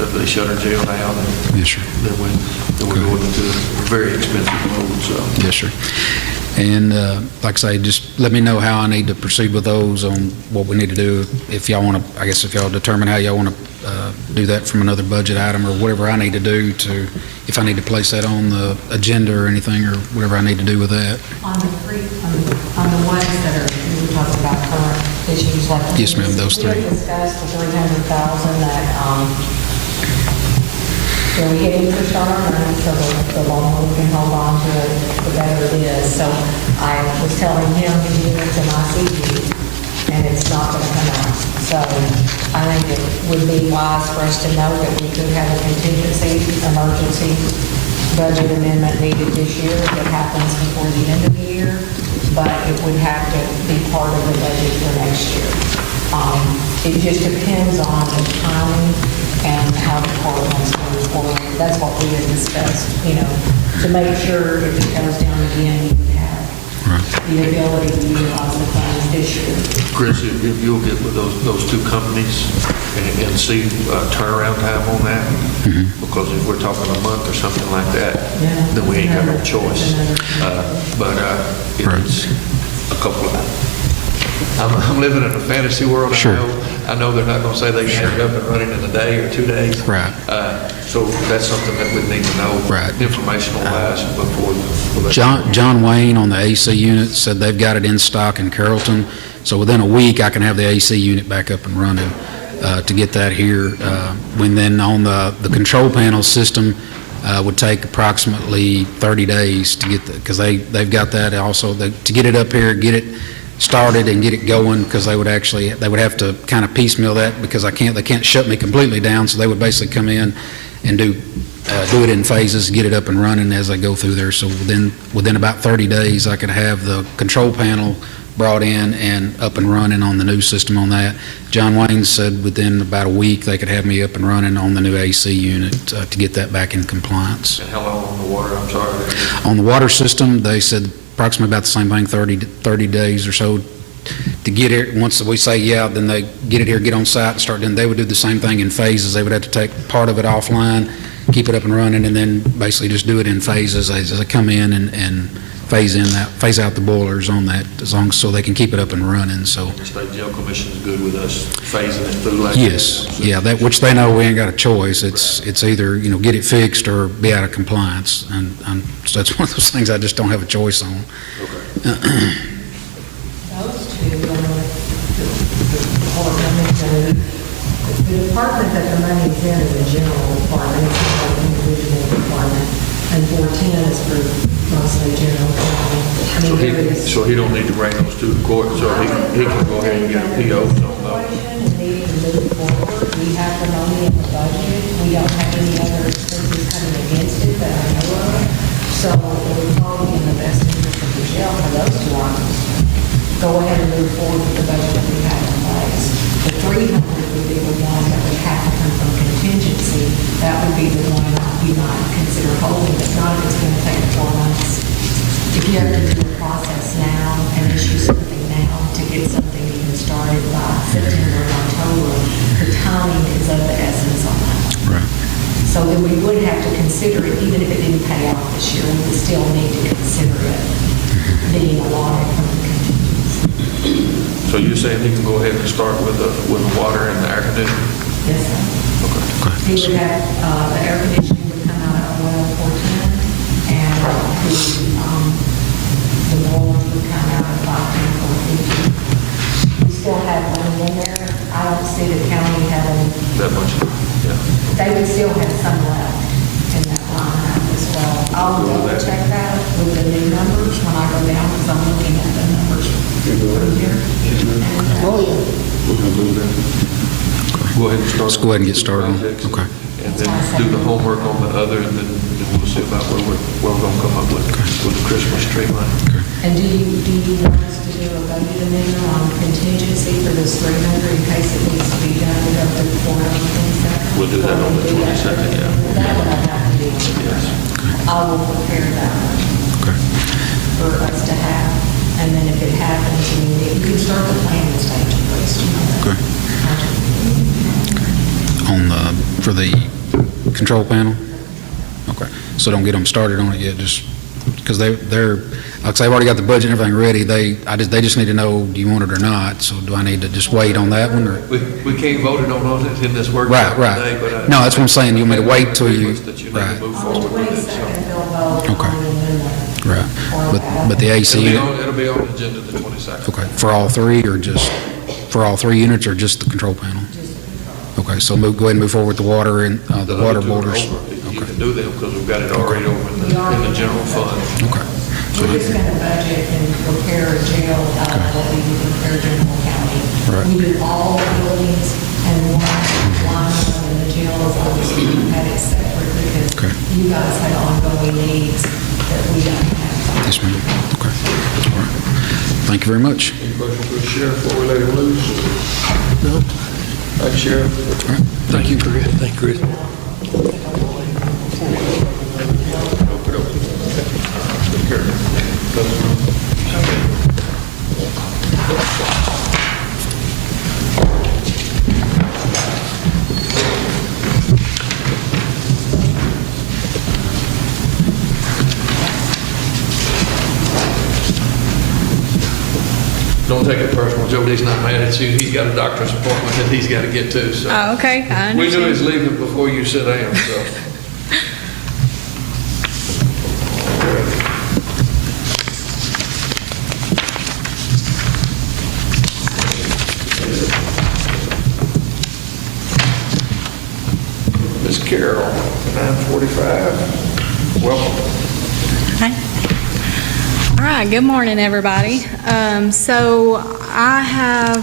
If they shut our jail down, yes, sir. then we're going into a very expensive mode. So. Yes, sir. And like I say, just let me know how I need to proceed with those on what we need to do. If y'all want to, I guess if y'all determine how y'all want to do that from another budget item or whatever I need to do to, if I need to place that on the agenda or anything or whatever I need to do with that. On the ones that are, we were talking about current issues like. Yes, ma'am, those three. We discussed the 300,000 that, we get interest on our money, so the longer we can hold on to it, the better it is. So I was telling him to do it to my CD, and it's not going to come out. So I think it would be wise for us to know that we could have a contingency, emergency budget amendment needed this year that happens before the end of the year, but it would have to be part of the budget for next year. It just depends on the timing and how the court wants to move forward. That's what we had discussed, to make sure if it goes down again, you would have the ability to utilize the funds this year. Chris, if you'll get with those two companies and see turnaround time on that, because if we're talking a month or something like that, then we ain't got no choice. But it's a couple of. I'm living in a fantasy world. Sure. I know they're not going to say they can have it up and running in a day or 2 days. Right. So that's something that we need to know, Right. informational wise, before. John Wayne on the AC unit said they've got it in stock in Carrollton, so within a week I can have the AC unit back up and running to get that here. When then on the control panel system would take approximately 30 days to get because they've got that also to get it up here, get it started and get it going, because they would have to kind of piecemeal that because they can't shut me completely down, so they would basically come in and do it in phases, get it up and running as they go through there. So within about 30 days I could have the control panel brought in and up and running on the new system on that. John Wayne said within about a week they could have me up and running on the new AC unit to get that back in compliance. And how long on the water? I'm sorry. On the water system, they said approximately about the same thing, 30 days or so to get it. Once we say yeah, then they get it here, get on site and start doing. They would do the same thing in phases. They would have to take part of it offline, keep it up and running, and then basically just do it in phases as they come in and phase out the boilers on that, as long as so they can keep it up and running. So The state jail commission is good with us phasing it through like yes, that. yeah, that which they know we ain't got a choice. It's either get it fixed or be out of compliance, and so that's one of those things I just don't have a choice on. Those two, the department that the money is in is a general department, it's not an individual department, and 410 is for mostly general department. So he don't need to bring those to the court, so he can go ahead and get a PO. And need to move forward. We have the money in the budget. We don't have any other expenses coming against it that I know of. So it would probably be in the best interest of the jail for those two items. Go ahead and move forward with the budget that we have in place. The 300 would be the one that would have to come from contingency. That would be the one you might consider holding, but not if it's going to take 4 months. If you have to do a process now and issue something now to get something even started by September or October, the timing is of the essence on that. Right. So then we would have to consider it, even if it didn't pay out this year, we would still need to consider it being allotted from the contingency. So you're saying he can go ahead and start with the water and the air conditioning? Yes, sir. He would have, the air conditioning would come out of well 410, and the boilers would come out of 510, 450. We still have money in there. I don't see the county having, That much, yeah. they would still have some left in that line item as well. I'll double check that with the new numbers when I go down, because I'm looking at the numbers from here. We're gonna do that. Go ahead and start. Let's go ahead and get started. Projects, Okay. And then do the homework on the other, and then we'll see about where we're gonna come up with the Christmas tree money. And do you want us to do a budget amendment on contingency for this 300 in case it needs to be done to go to the court on things like that? We'll do that on the 22nd, yeah. That would I have to do. Yes. I will prepare that Okay. for us to have, and then if it happens, you can start the planning stage at least. Okay. For the control panel? Okay. So don't get them started on it yet, just because they're, like I say, I've already got the budget and everything ready. They just need to know, do you want it or not? So do I need to just wait on that one, or? We can't vote it on it in this workshop Right. today, but. No, that's what I'm saying. You want me to wait till you, That you need right, to move On the forward with it, so. 22nd, they'll vote Okay. on the amendment. right. But the AC, It'll be on the agenda the 22nd. okay, for all three, or just, for all three units, or just the control panel? Okay, so go ahead and move forward with the water and, the water other two are borders. over. You can do them because we've got it already over in the general fund. Okay. We're just going to budget and prepare a jail out of what we do prepare general county. Right. We do all the buildings and one line item in the jail is obviously we had it separate Okay. because you guys had ongoing needs that we don't have. Yes, ma'am. Okay. All right. Thank you very much. Any questions for the sheriff before we let him loose? No. Thank you, Sheriff. All right. Thank you. Thank you, Chris. Take care. Don't take it personal. Jody's not mad at you. He's got a doctor's appointment that he's got to get to, so. Oh, okay, I We knew he understand. was leaving before you sit down, so. Ms. Carroll, 9:45. Welcome. Okay. All right, good morning, everybody. So I'm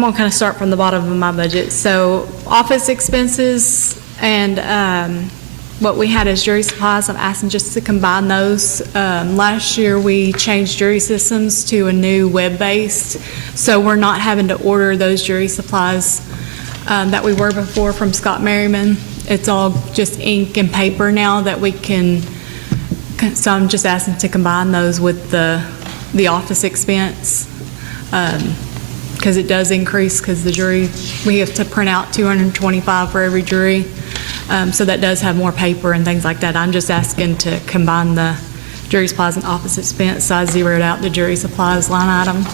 going to kind of start from the bottom of my budget. So office expenses and what we had as jury supplies, I'm asking just to combine those. Last year, we changed jury systems to a new web-based, so we're not having to order those jury supplies that we were before from Scott Merriman. It's all just ink and paper now that we can, so I'm just asking to combine those with the office expense, because it does increase, because the jury, we have to print out 225 for every jury, so that does have more paper and things like that. I'm just asking to combine the jury supplies and office expense, so I zeroed out the jury supplies line item.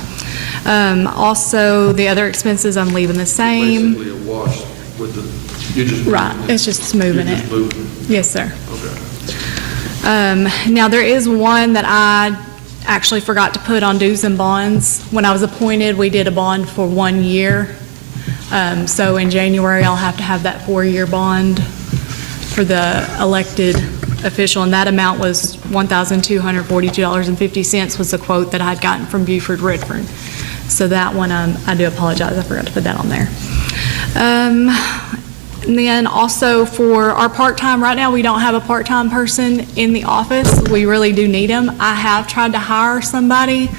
Also, the other expenses, I'm leaving the same. Basically a wash with the, you're just. Right, it's just moving You're it. just moving. Yes, sir. Okay. Now, there is one that I actually forgot to put on dues and bonds. When I was appointed, we did a bond for 1 year. So in January, I'll have to have that 4-year bond for the elected official, and that amount was $1,242.50 was the quote that I had gotten from Buford Redfern. So that one, I do apologize, I forgot to put that on there. And then also for our part-time, right now we don't have a part-time person in the office. We really do need them. I have tried to hire somebody,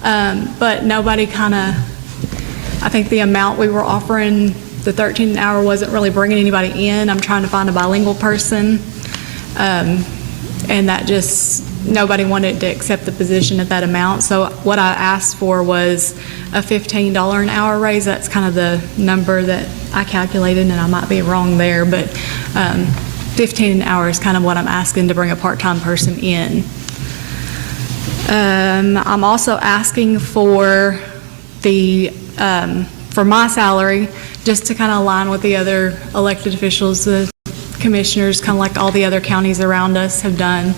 but nobody I think the amount we were offering, the 13 an hour, wasn't really bringing anybody in. I'm trying to find a bilingual person, and that just, nobody wanted to accept the position at that amount. So what I asked for was a $15 an hour raise. That's kind of the number that I calculated, and I might be wrong there, but 15 an hour is kind of what I'm asking to bring a part-time person in. I'm also asking for for my salary, just to kind of align with the other elected officials, the commissioners, kind of like all the other counties around us have done.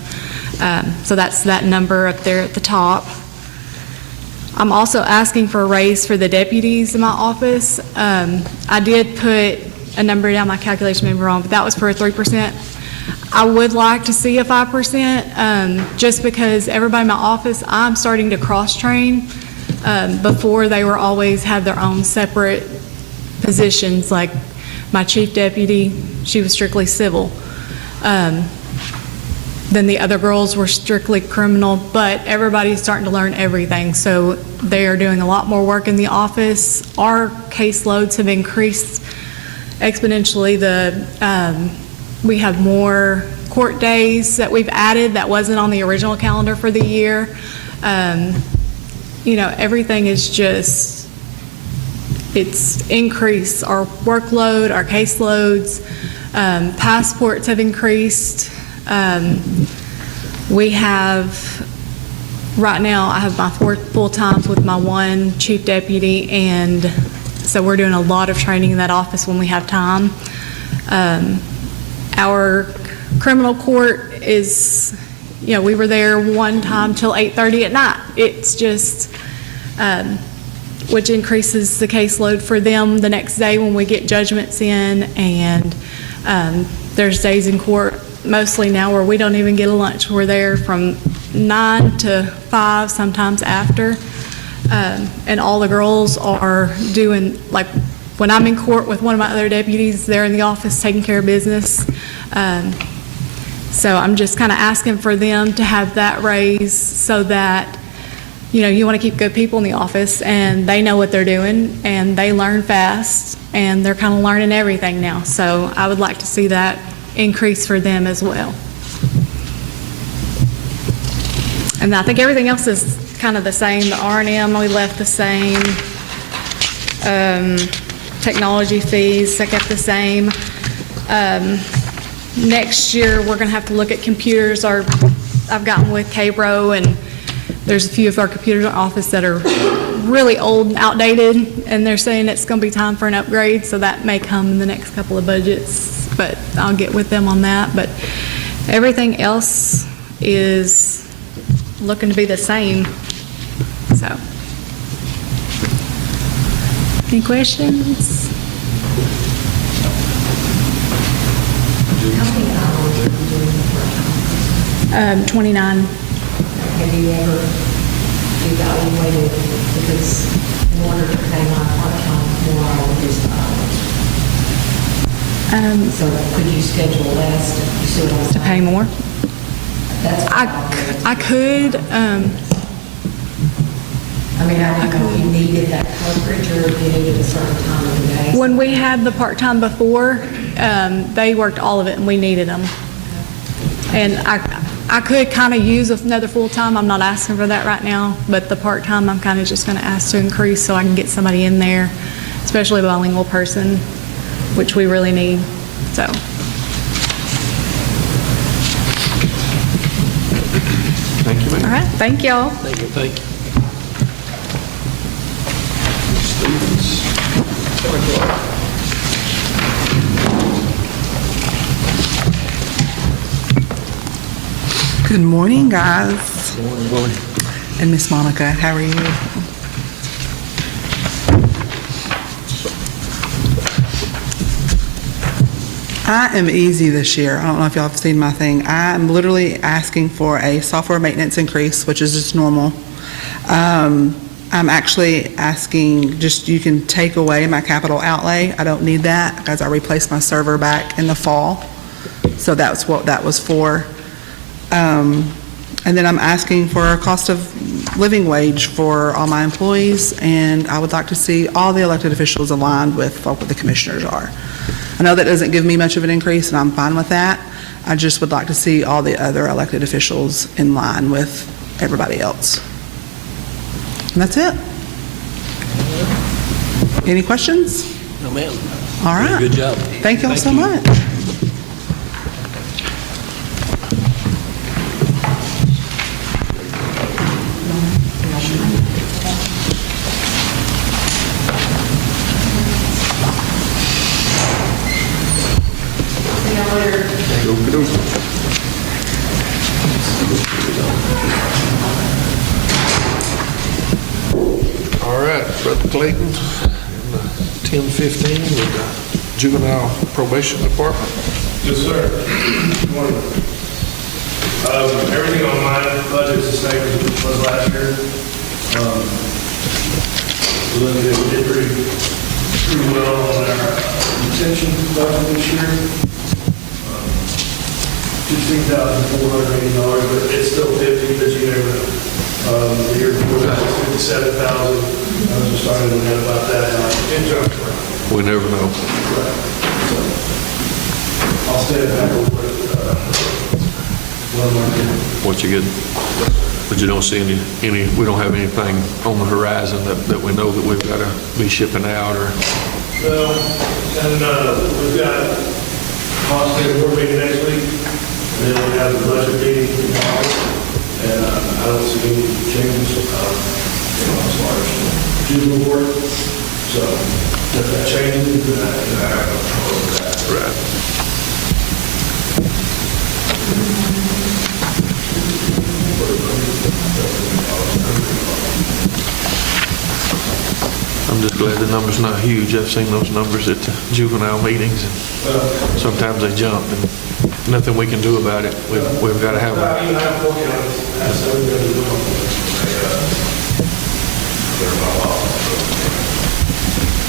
So that's that number up there at the top. I'm also asking for a raise for the deputies in my office. I did put a number down, my calculation may be wrong, but that was for a 3%. I would like to see a 5%, just because everybody in my office, I'm starting to cross-train. Before, they were always had their own separate positions, like my chief deputy, she was strictly civil. Then the other girls were strictly criminal, but everybody's starting to learn everything, so they are doing a lot more work in the office. Our caseloads have increased exponentially. We have more court days that we've added that wasn't on the original calendar for the year. You know, everything is just, it's increased. Our workload, our caseloads, passports have increased. We have, right now, I have my 4 full-times with my 1 chief deputy, and so we're doing a lot of training in that office when we have time. Our criminal court is, we were there one time till 8:30 at night. It's just, which increases the caseload for them the next day when we get judgments in, and there's days in court mostly now where we don't even get a lunch. We're there from 9 to 5, sometimes after, and all the girls are doing, like, when I'm in court with one of my other deputies, they're in the office taking care of business. So I'm just kind of asking for them to have that raised so that, you want to keep good people in the office, and they know what they're doing, and they learn fast, and they're kind of learning everything now. So I would like to see that increase for them as well. And I think everything else is kind of the same. The R&M, we left the same. Technology fees, I kept the same. Next year, we're going to have to look at computers. I've gotten with K-Bro, and there's a few of our computers in our office that are really old and outdated, and they're saying it's going to be time for an upgrade, so that may come in the next couple of budgets, but I'll get with them on that. But everything else is looking to be the same. So, any questions? How many hours are you doing the part-time? 29. Have you ever evaluated, because in order to pay my part-time, more I would reduce the hours? So could you schedule less? You see what I'm To saying? pay more? That's what I could. I mean, I don't know if you needed that coverage or if you needed a certain time of the day. When we had the part-time before, they worked all of it and we needed them. And I could kind of use another full-time. I'm not asking for that right now, but the part-time I'm kind of just going to ask to increase so I can get somebody in there, especially a bilingual person, which we really need. So. Thank you, ma'am. All right, thank y'all. Thank you. Thank you. Good morning, guys. Good morning. And Miss Monica, how are you? I am easy this year. I don't know if y'all have seen my thing. I'm literally asking for a software maintenance increase, which is just normal. I'm actually asking just you can take away my capital outlay. I don't need that because I replaced my server back in the fall. So that's what that was for. And then I'm asking for a cost of living wage for all my employees, and I would like to see all the elected officials aligned with what the commissioners are. I know that doesn't give me much of an increase, and I'm fine with that. I just would like to see all the other elected officials in line with everybody else. And that's it. Any questions? No, ma'am. All right. Good job. Thank y'all so much. All right, Brother Clayton, 1015 with the Juvenile Probation Department. Yes, sir. Good morning. Everything on my budget is the same as it was last year. We did pretty well on our detention budget this year. $15,480, but it's still 50 because you never know. The year before that was 57,000. I was just starting to know about that. In jump around. We never know. Right. So, I'll stay back over What you get, but you don't see any, we don't have anything on the horizon that we know that we've got to be shipping out or. Well, and we've got possibly a board meeting next week, and then we have the budget meeting tomorrow. And I don't see any changes, as far as juvenile court. So if that changes, then I have no problem with that. Right. I'm just glad the number's not huge. I've seen those numbers at the juvenile meetings, and sometimes they jump, and nothing we can do about it. We've got to have them. Even I have four counties, that's how we're going to do them.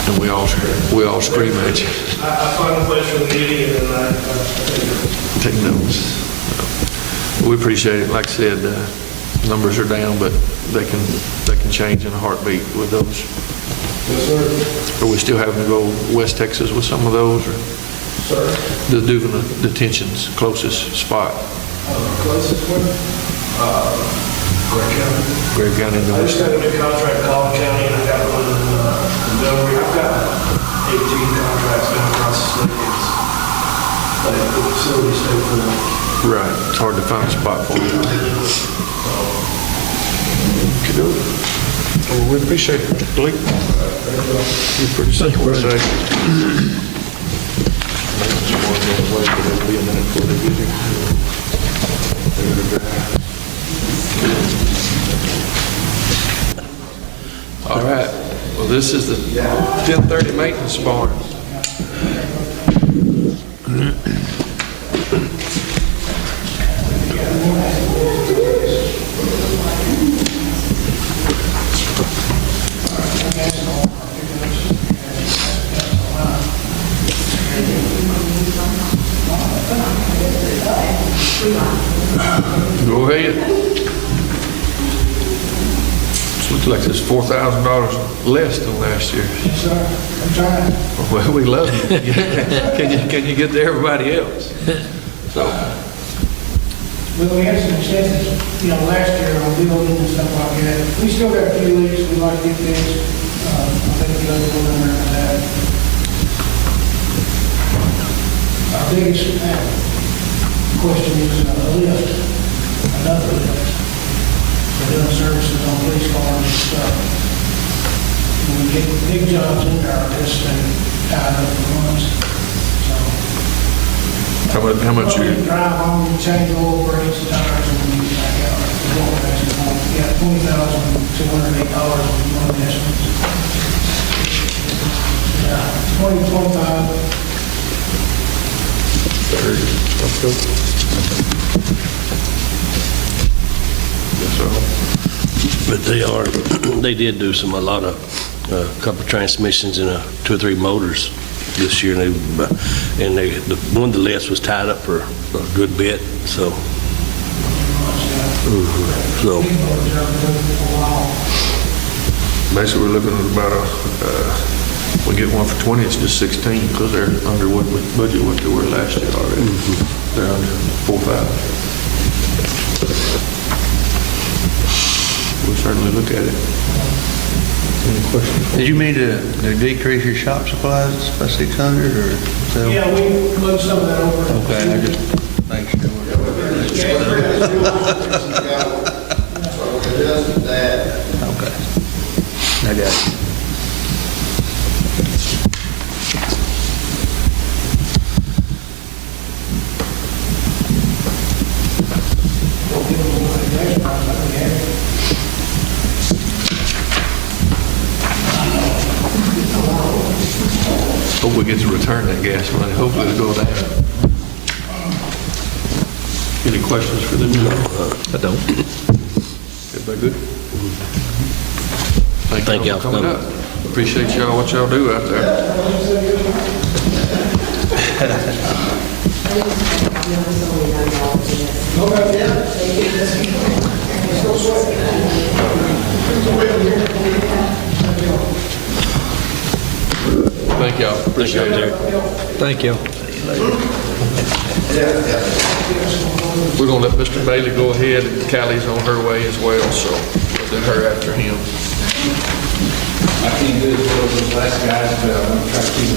And we all scream at you. I find a place for the meeting, and then I Take notes. We appreciate it. Like I said, numbers are down, but they can change in a heartbeat with those. Yes, sir. Are we still having to go West Texas with some of those, or Sir. the juvenile detention's closest spot? Closest one? Gregg County. Gregg County. I just got a new contract in Collin County, and I got one in Montgomery. I've got 18 contracts going across the state. Like the facility stay full. Right. It's hard to find a spot for you. Well, we appreciate it, Mr. Lee. You're pretty simple to say. All right. Well, this is the 10:30 maintenance barn. Go ahead. This looks like it's $4,000 less than last year. Yes, sir. I'm trying. Well, we love you. Can you get to everybody else? So, Well, we had some successes, last year on building and stuff like that. We still got a few leaks we'd like to get fixed. I think the other one on that. Our biggest question is a lift, another lift. We're doing services on police cars and stuff. When we get big jobs in there, it's been tied up for months. So how much we you? drive home, we change oil, brakes, tires, and we get back out. Yeah, $20,208 is one estimate. Yeah, 20, 25. But they did do a lot of, couple of transmissions and 2 or 3 motors this year. And one of the lifts was tied up for a good bit, so. So. Basically, we're looking at about we get one for 20, it's just 16, because they're under what budget what they were last year already. They're under 4,000. We'll certainly look at it. Any questions? Did you mean to decrease your shop supplies by 600 or so? Yeah, we moved some of that over. Okay, I just make sure. Okay. I got it. Hope we get to return that gas money. Hopefully it'll go down. Any questions for them? I don't. Everybody good? Thank y'all for coming up. Appreciate y'all, what y'all do out there. Thank y'all. Appreciate it. Thank you. We're going to let Mr. Bailey go ahead, and Callie's on her way as well, so we'll do her after him. I can't do as well as those last guys, but I'm going to try to keep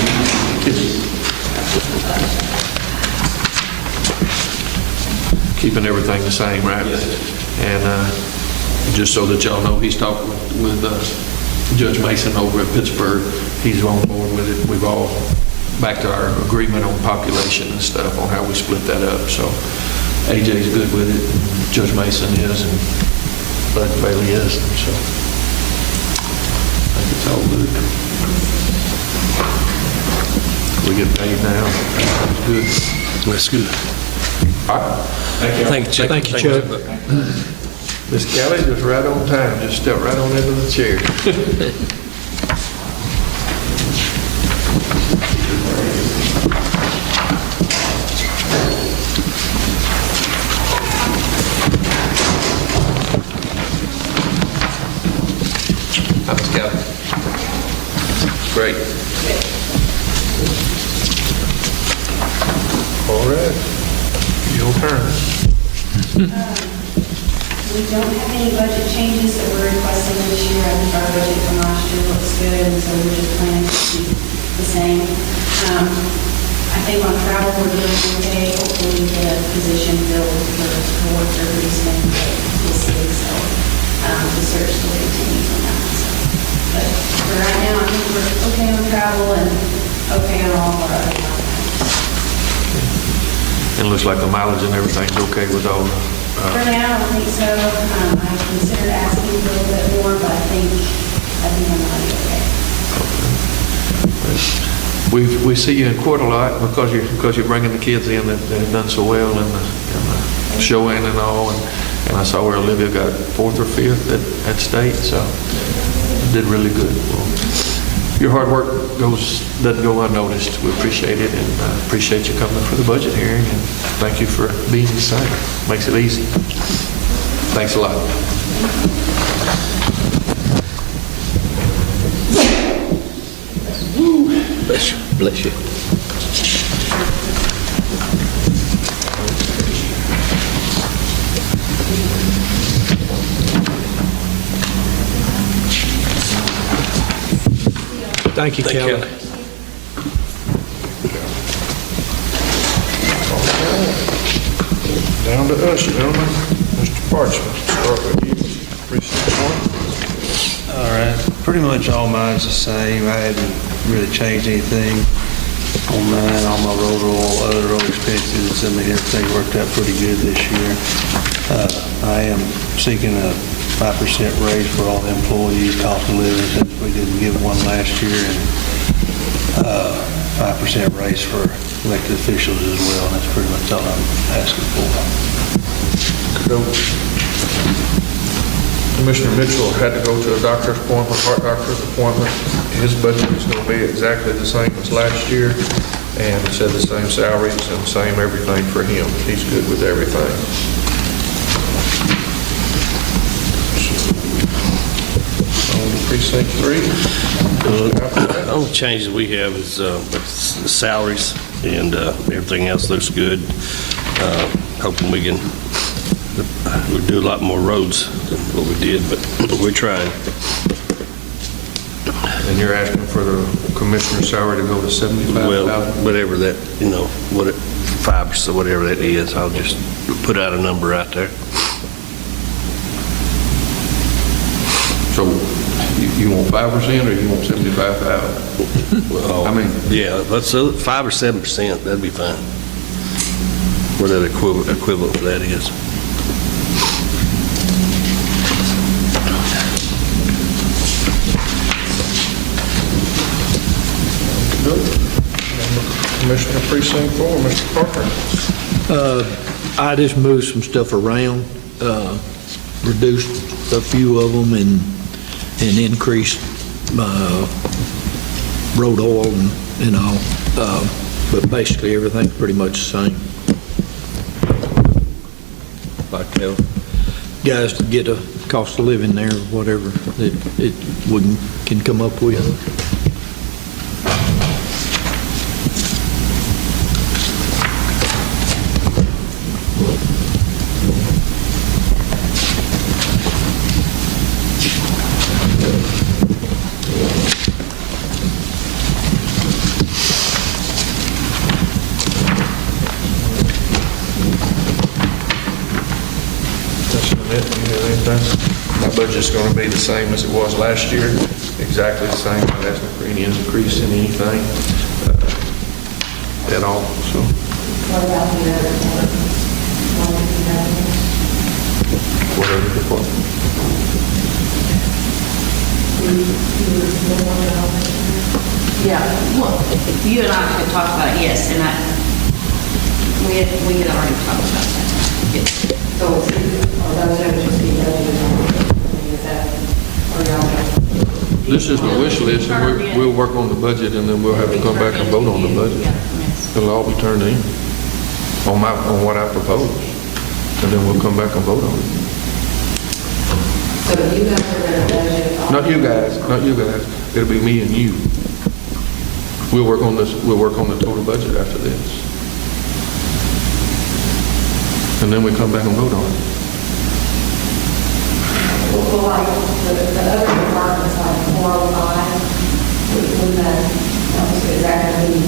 it. Keeping everything the same, right? Yes. And just so that y'all know, he's talked with Judge Mason over at Pittsburgh. He's on board with it. We've all back to our agreement on population and stuff on how we split that up. So AJ's good with it, and Judge Mason is, and Bud Bailey is. So I think it's all good. We get paid now. That's good. That's good. All right. Thank you, Chuck. Thank you, Chuck. Miss Callie, just right on time. Just step right on into the chair. Hi, Miss Callie. Great. All right. Your turn. We don't have any budget changes that we're requesting this year. I think our budget from last year looks good, and so we're just planning to keep the same. I think on travel, we're doing okay. Hopefully, the position filled for what everybody's been this city, so the search still continues on that. So. But for right now, I think we're okay on travel and okay on all of our other contracts. And it looks like the mileage and everything's okay with all the... For now, I think so. I considered asking a little bit more, but I think I'm not okay. We see you in court a lot because you're bringing the kids in that have done so well in the showing and all. And I saw where Olivia got 4th or 5th at state, so did really good. Well, your hard work doesn't go unnoticed. We appreciate it, and appreciate you coming for the budget hearing, and thank you for being the same. Makes it easy. Thanks a lot. Bless you. Bless you. Thank you, Kelly. Down to us, gentlemen. Mr. Parchman, start with you. Precinct 1. All right, pretty much all mine's the same. I haven't really changed anything on mine, all my road roll, other road expenses. I mean, everything worked out pretty good this year. I am seeking a 5% raise for all the employees, cost of living, since we didn't give one last year, and 5% raise for elected officials as well. And that's pretty much all I'm asking for. Commissioner Mitchell had to go to a doctor's appointment, heart doctor's appointment. His budget is going to be exactly the same as last year, and it said the same salaries and same everything for him. He's good with everything. On to precinct 3. The only changes we have is the salaries, and everything else looks good. Hoping we can we'll do a lot more roads than what we did, but we're trying. And you're asking for the commissioner's salary to go to $75,000? Well, whatever that, what 5%, whatever that is, I'll just put out a number out there. So you want 5% or you want 75,000? Well, I mean, yeah, let's 5 or 7%, that'd be fine. What that equivalent for that is. Commissioner Precinct 4, Mr. Parker. I just moved some stuff around, reduced a few of them and increased road oil and all. But basically everything's pretty much the same. Like tell guys to get a cost of living there, whatever we can come up with. That's it. Okay. My budget's going to be the same as it was last year, exactly the same. I'm not asking for any increase in anything at all, so. What about the other departments? Whatever department. Yeah, well, you and I had talked about it, yes, and we had already talked about that. Yes. So, are those going to just be budgeted? Is that, or y'all? This is the wish list, and we'll work on the budget, and then we'll have to come back and vote on the budget. It'll all be turned in on what I propose, and then we'll come back and vote on it. So you guys are going to budget? Not you guys, not you guys. It'll be me and you. We'll work on this, we'll work on the total budget after this. And then we come back and vote on it. Well, like, the other departments, like 405, is that going to be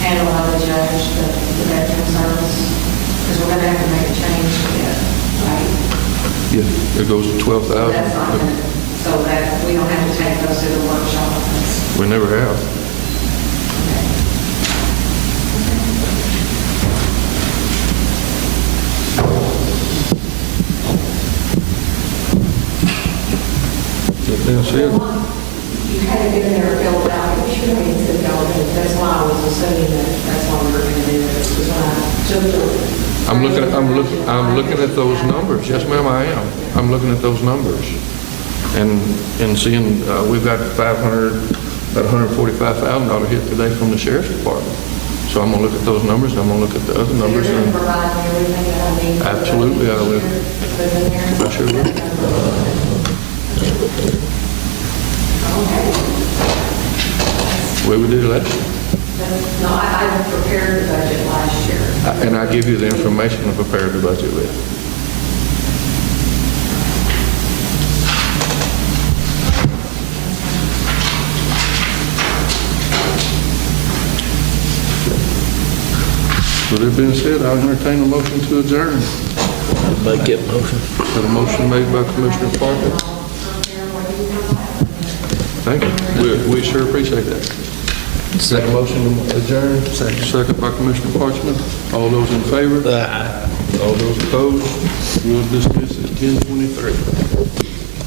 handled by the judge, the veteran service? Because we're going to have to make a change to it, right? Yeah, it goes to 12,000. That's not gonna, so that we don't have to take those to the workshop. We never have. That being said, You had it in there filled out, you should have been filled out, that's why I was assuming that that's what we were going to do, this was when I took the. I'm looking at those numbers. Yes, ma'am, I am. I'm looking at those numbers. And seeing, we've got about $145,000 hit today from the sheriff's department. So I'm gonna look at those numbers, and I'm gonna look at the other numbers. You're going to And provide me everything that I need. absolutely, I will. I sure will. Okay. Way we did it last year. No, I prepared the budget last year. And I give you the information to prepare the budget with. So that being said, I'll entertain a motion to adjourn. Make that motion. Got a motion made by Commissioner Parker. Thank you. We sure appreciate that. Second motion to adjourn. Second by Commissioner Parchman. All those in favor? Aye. All those opposed? We'll dismiss at 10:23.